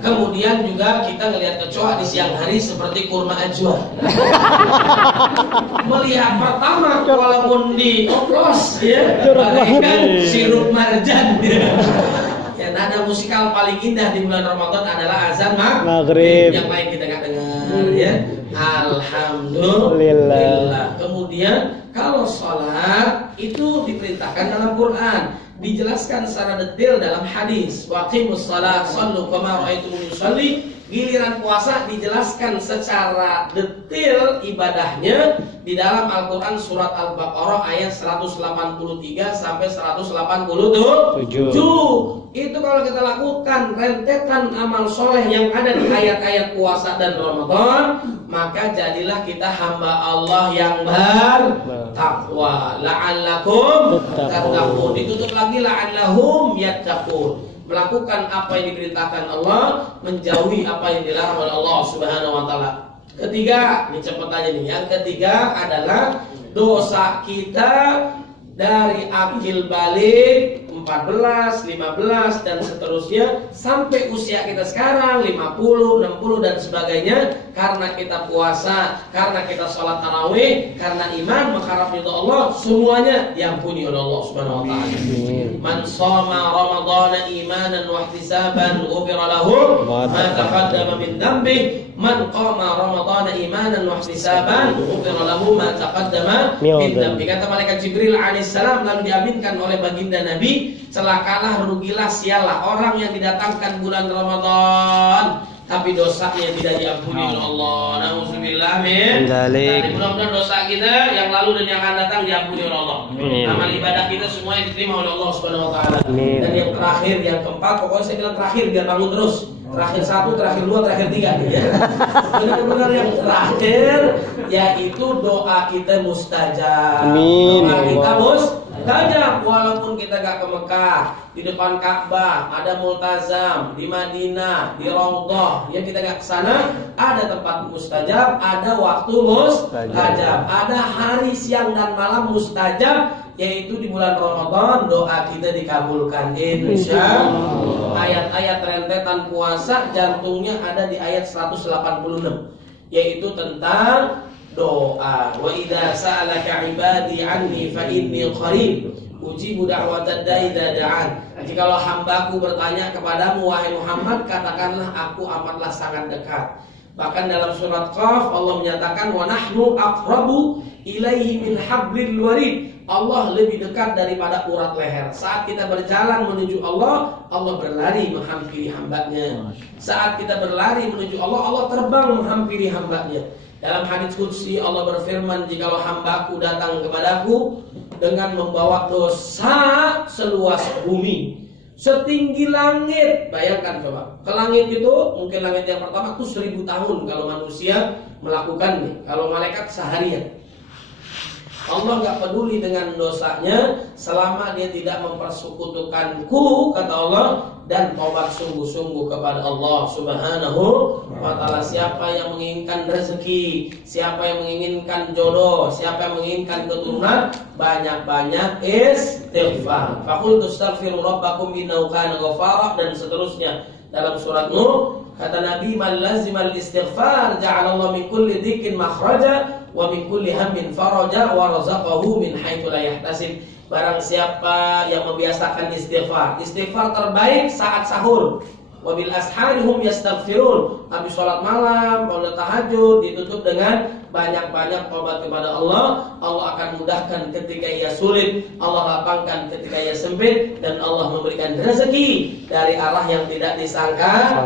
kemudian juga kita ngelihat kecoa di siang hari seperti kurma ajwa. Melihat pertama walaupun dioplos ya, bagaikan sirup marjan. Ya, nada musikal paling indah di bulan Ramadan adalah azan maghrib. Yang lain kita nggak dengar ya. Alhamdulillah. Kemudian kalau sholat itu diperintahkan dalam Quran, dijelaskan secara detail dalam hadis. Waqimus shalah shallu kama ra'aitumuni sholli. Giliran puasa dijelaskan secara detail ibadahnya di dalam Al-Quran surat Al-Baqarah ayat 183 sampai 187. Itu kalau kita lakukan rentetan amal soleh yang ada di ayat-ayat puasa dan Ramadan, maka jadilah kita hamba Allah yang bertakwa. La'allakum tattaqun. Ditutup lagi la'allahum yattaqun. Melakukan apa yang diperintahkan Allah, menjauhi apa yang dilarang oleh Allah Subhanahu wa taala. Ketiga, ini cepat aja nih. Yang ketiga adalah dosa kita dari akil balik 14, 15 dan seterusnya sampai usia kita sekarang 50, 60 dan sebagainya, karena kita puasa, karena kita sholat tarawih, karena iman mengharap ridha Allah, semuanya diampuni oleh Allah Subhanahu wa taala. Man shoma ramadhana imanan wa ihtisaban ghufira lahu ma taqaddama min dhanbi. Man qama ramadhana imanan wa ihtisaban ghufira lahu ma taqaddama min dhanbi. Kata malaikat Jibril alaihissalam, lalu diaminkan oleh baginda Nabi, celakalah, rugilah, sialah orang yang didatangkan bulan Ramadan tapi dosanya tidak diampuni oleh Allah. Nauzubillah min dzalik. Mudah-mudahan dosa kita yang lalu dan yang akan datang diampuni oleh Allah. Amal ibadah kita semuanya diterima oleh Allah Subhanahu wa taala. Dan yang terakhir, yang keempat, pokoknya saya bilang terakhir biar bangun terus. Terakhir 1, terakhir 2, terakhir 3 ya. Benar-benar yang terakhir yaitu doa kita mustajab. Doa kita mustajab walaupun kita gak ke Mekah, di depan Ka'bah, ada multazam, di Madinah, di Raudhah, ya kita gak ke sana, ada tempat mustajab, ada waktu mustajab, ada hari siang dan malam mustajab, yaitu di bulan Ramadan doa kita dikabulkan insya Allah. Ayat-ayat rentetan puasa jantungnya ada di ayat 186, yaitu tentang doa. Wa idza sa'alaka ibadi anni fa inni qarib ujibu da'watad da'i idza da'an. Jikalau hambaku bertanya kepadamu wahai Muhammad, katakanlah aku amatlah sangat dekat. Bahkan dalam surat Qaf Allah menyatakan wa nahnu aqrabu ilaihi min hablil warid. Allah lebih dekat daripada urat leher. Saat kita berjalan menuju Allah, Allah berlari menghampiri hambanya. Saat kita berlari menuju Allah, Allah terbang menghampiri hambanya. Dalam hadits qudsi Allah berfirman, jikalau hambaku datang kepadaku dengan membawa dosa seluas bumi, setinggi langit, bayangkan coba, ke langit itu mungkin langit yang pertama itu 1000 tahun kalau manusia melakukannya, kalau malaikat seharian. Allah gak peduli dengan dosanya selama dia tidak mempersekutukanku, kata Allah, dan taubat sungguh-sungguh kepada Allah Subhanahu wa taala. Siapa yang menginginkan rezeki, siapa yang menginginkan jodoh, siapa yang menginginkan keturunan, banyak-banyak istighfar. Faqul tastaghfiru rabbakum innahu kana ghafara, dan seterusnya. Dalam surat Nuh kata Nabi, man lazimal istighfar ja'alallahu min kulli dhikin makhraja wa min kulli hammin faraja wa razaqahu min haitsu la yahtasib. Barang siapa yang membiasakan istighfar, istighfar terbaik saat sahur. Wabil asharihum yastaghfirun. Habis sholat malam, pada tahajud, ditutup dengan banyak-banyak tobat kepada Allah. Allah akan mudahkan ketika ia sulit, Allah lapangkan ketika ia sempit, dan Allah memberikan rezeki dari arah yang tidak disangka.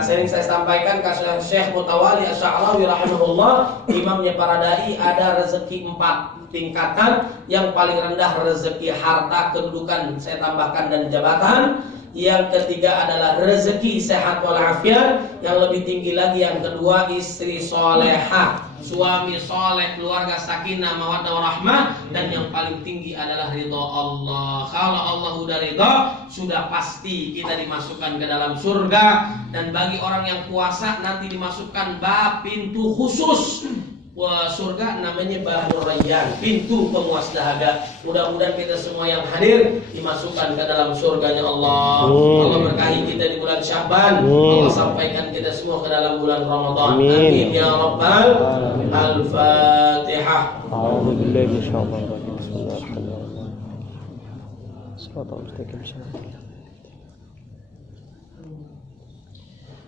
Sering saya sampaikan kasus Syekh Mutawali Asy'arawi rahimahullah, imamnya para dai, ada rezeki 4 tingkatan. Yang paling rendah rezeki harta, kedudukan, saya tambahkan, dan jabatan. Yang ketiga adalah rezeki sehat walafiat. Yang lebih tinggi lagi yang kedua, istri solehah, suami soleh, keluarga sakinah mawaddah warahmah. Dan yang paling tinggi adalah ridha Allah. Kalau Allah udah ridha, sudah pasti kita dimasukkan ke dalam surga. Dan bagi orang yang puasa nanti dimasukkan bab pintu khusus surga, namanya Babur Rayyan, pintu pemuas dahaga. Mudah-mudahan kita semua yang hadir dimasukkan ke dalam surganya Allah. Allah berkahi kita di bulan Sya'ban. Allah sampaikan kita semua ke dalam bulan Ramadan. Amin ya Rabbal Al-Fatihah. A'udzu billahi minasyaitonir rajim. Bismillahirrahmanirrahim. Shiratal mustaqim.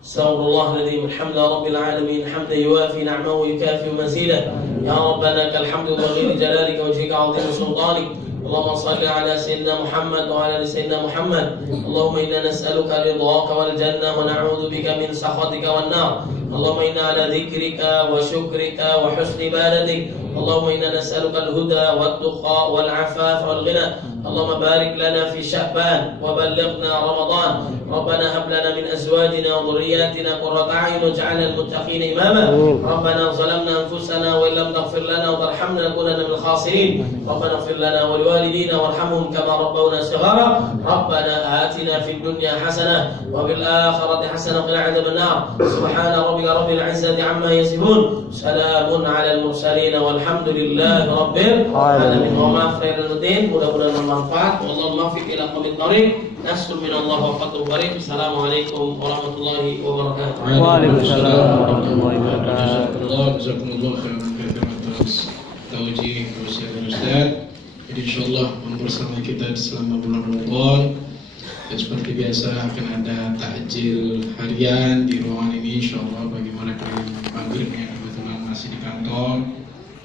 استغفر الله الذي الحمد رب العالمين حمدا يوافي نعمه ويكافئ مزيدا. يا ربنا لك الحمد بغير جلالك وجهك عظيم سلطانك. اللهم صل على سيدنا محمد وعلى ال سيدنا محمد. اللهم انا نسالك رضاك والجنه ونعوذ بك من سخطك والنار. اللهم انا على ذكرك وشكرك وحسن عبادتك. اللهم انا نسالك الهدى والتقى والعفاف والغنى. اللهم بارك لنا في شعبان وبلغنا رمضان. ربنا هب لنا من ازواجنا وذرياتنا قرة اعين واجعلنا للمتقين اماما. ربنا ظلمنا انفسنا وان لم تغفر لنا وترحمنا لنكونن من الخاسرين. ربنا اغفر لنا ولوالدينا وارحمهم كما ربونا صغارا. ربنا آتنا في الدنيا حسنة وفي الآخرة حسنة وقنا عذاب النار. سبحان ربك رب العزة عما يصفون. سلام على المرسلين والحمد لله رب العالمين. وما خير الدين. Mudah-mudahan bermanfaat. Wallahu muwaffiq ila aqwamit thoriq. Nasrun minallah wa fathun qarib. Assalamualaikum warahmatullahi wabarakatuh. Waalaikumsalam warahmatullahi wabarakatuh. Jazakumullah khairan atas taujiih Ustaz. Jadi insyaallah bersama kita selama bulan Ramadan. Dan seperti biasa akan ada takjil harian di ruangan ini insyaallah bagi mereka yang maghrib yang kebetulan masih di kantor.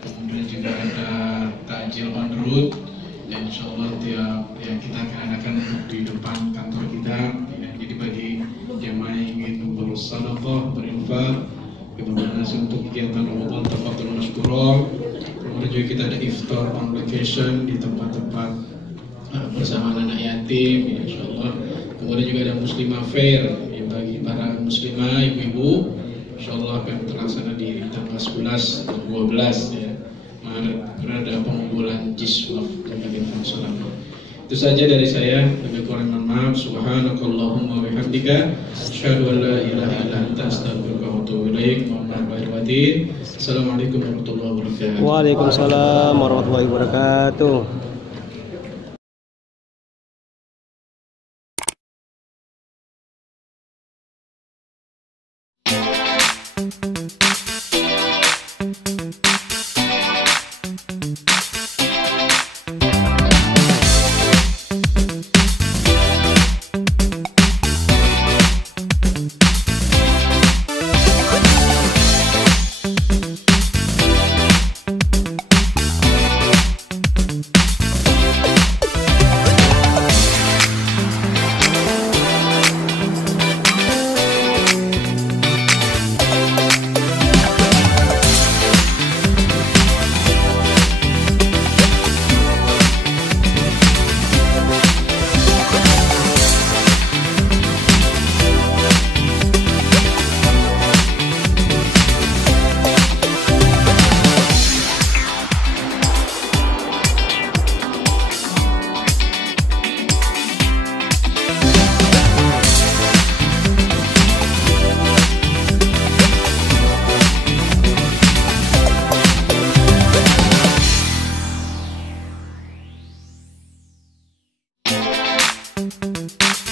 Kemudian juga ada takjil on route. Dan insyaallah tiap yang kita akan adakan di depan kantor kita. Jadi bagi jemaah yang ingin bersedekah, berinfak, kemudian untuk kegiatan Ramadan tafadhol masykurah. Kemudian juga kita ada iftar on location di tempat-tempat bersama anak yatim, insyaallah. Kemudian juga ada Muslimah Fair bagi para muslimah ibu-ibu, insyaallah akan terlaksana di tanggal 11 dan 12 ya Maret. Ada pengumpulan jiswaf dan salam. Itu saja dari saya. Lebih kurang mohon maaf. Subhanakallahumma wa bihamdika asyhadu an la ilaha illa anta astaghfiruka wa atubu ilaik. Assalamualaikum warahmatullahi wabarakatuh. Waalaikumsalam warahmatullahi wabarakatuh. Thank you.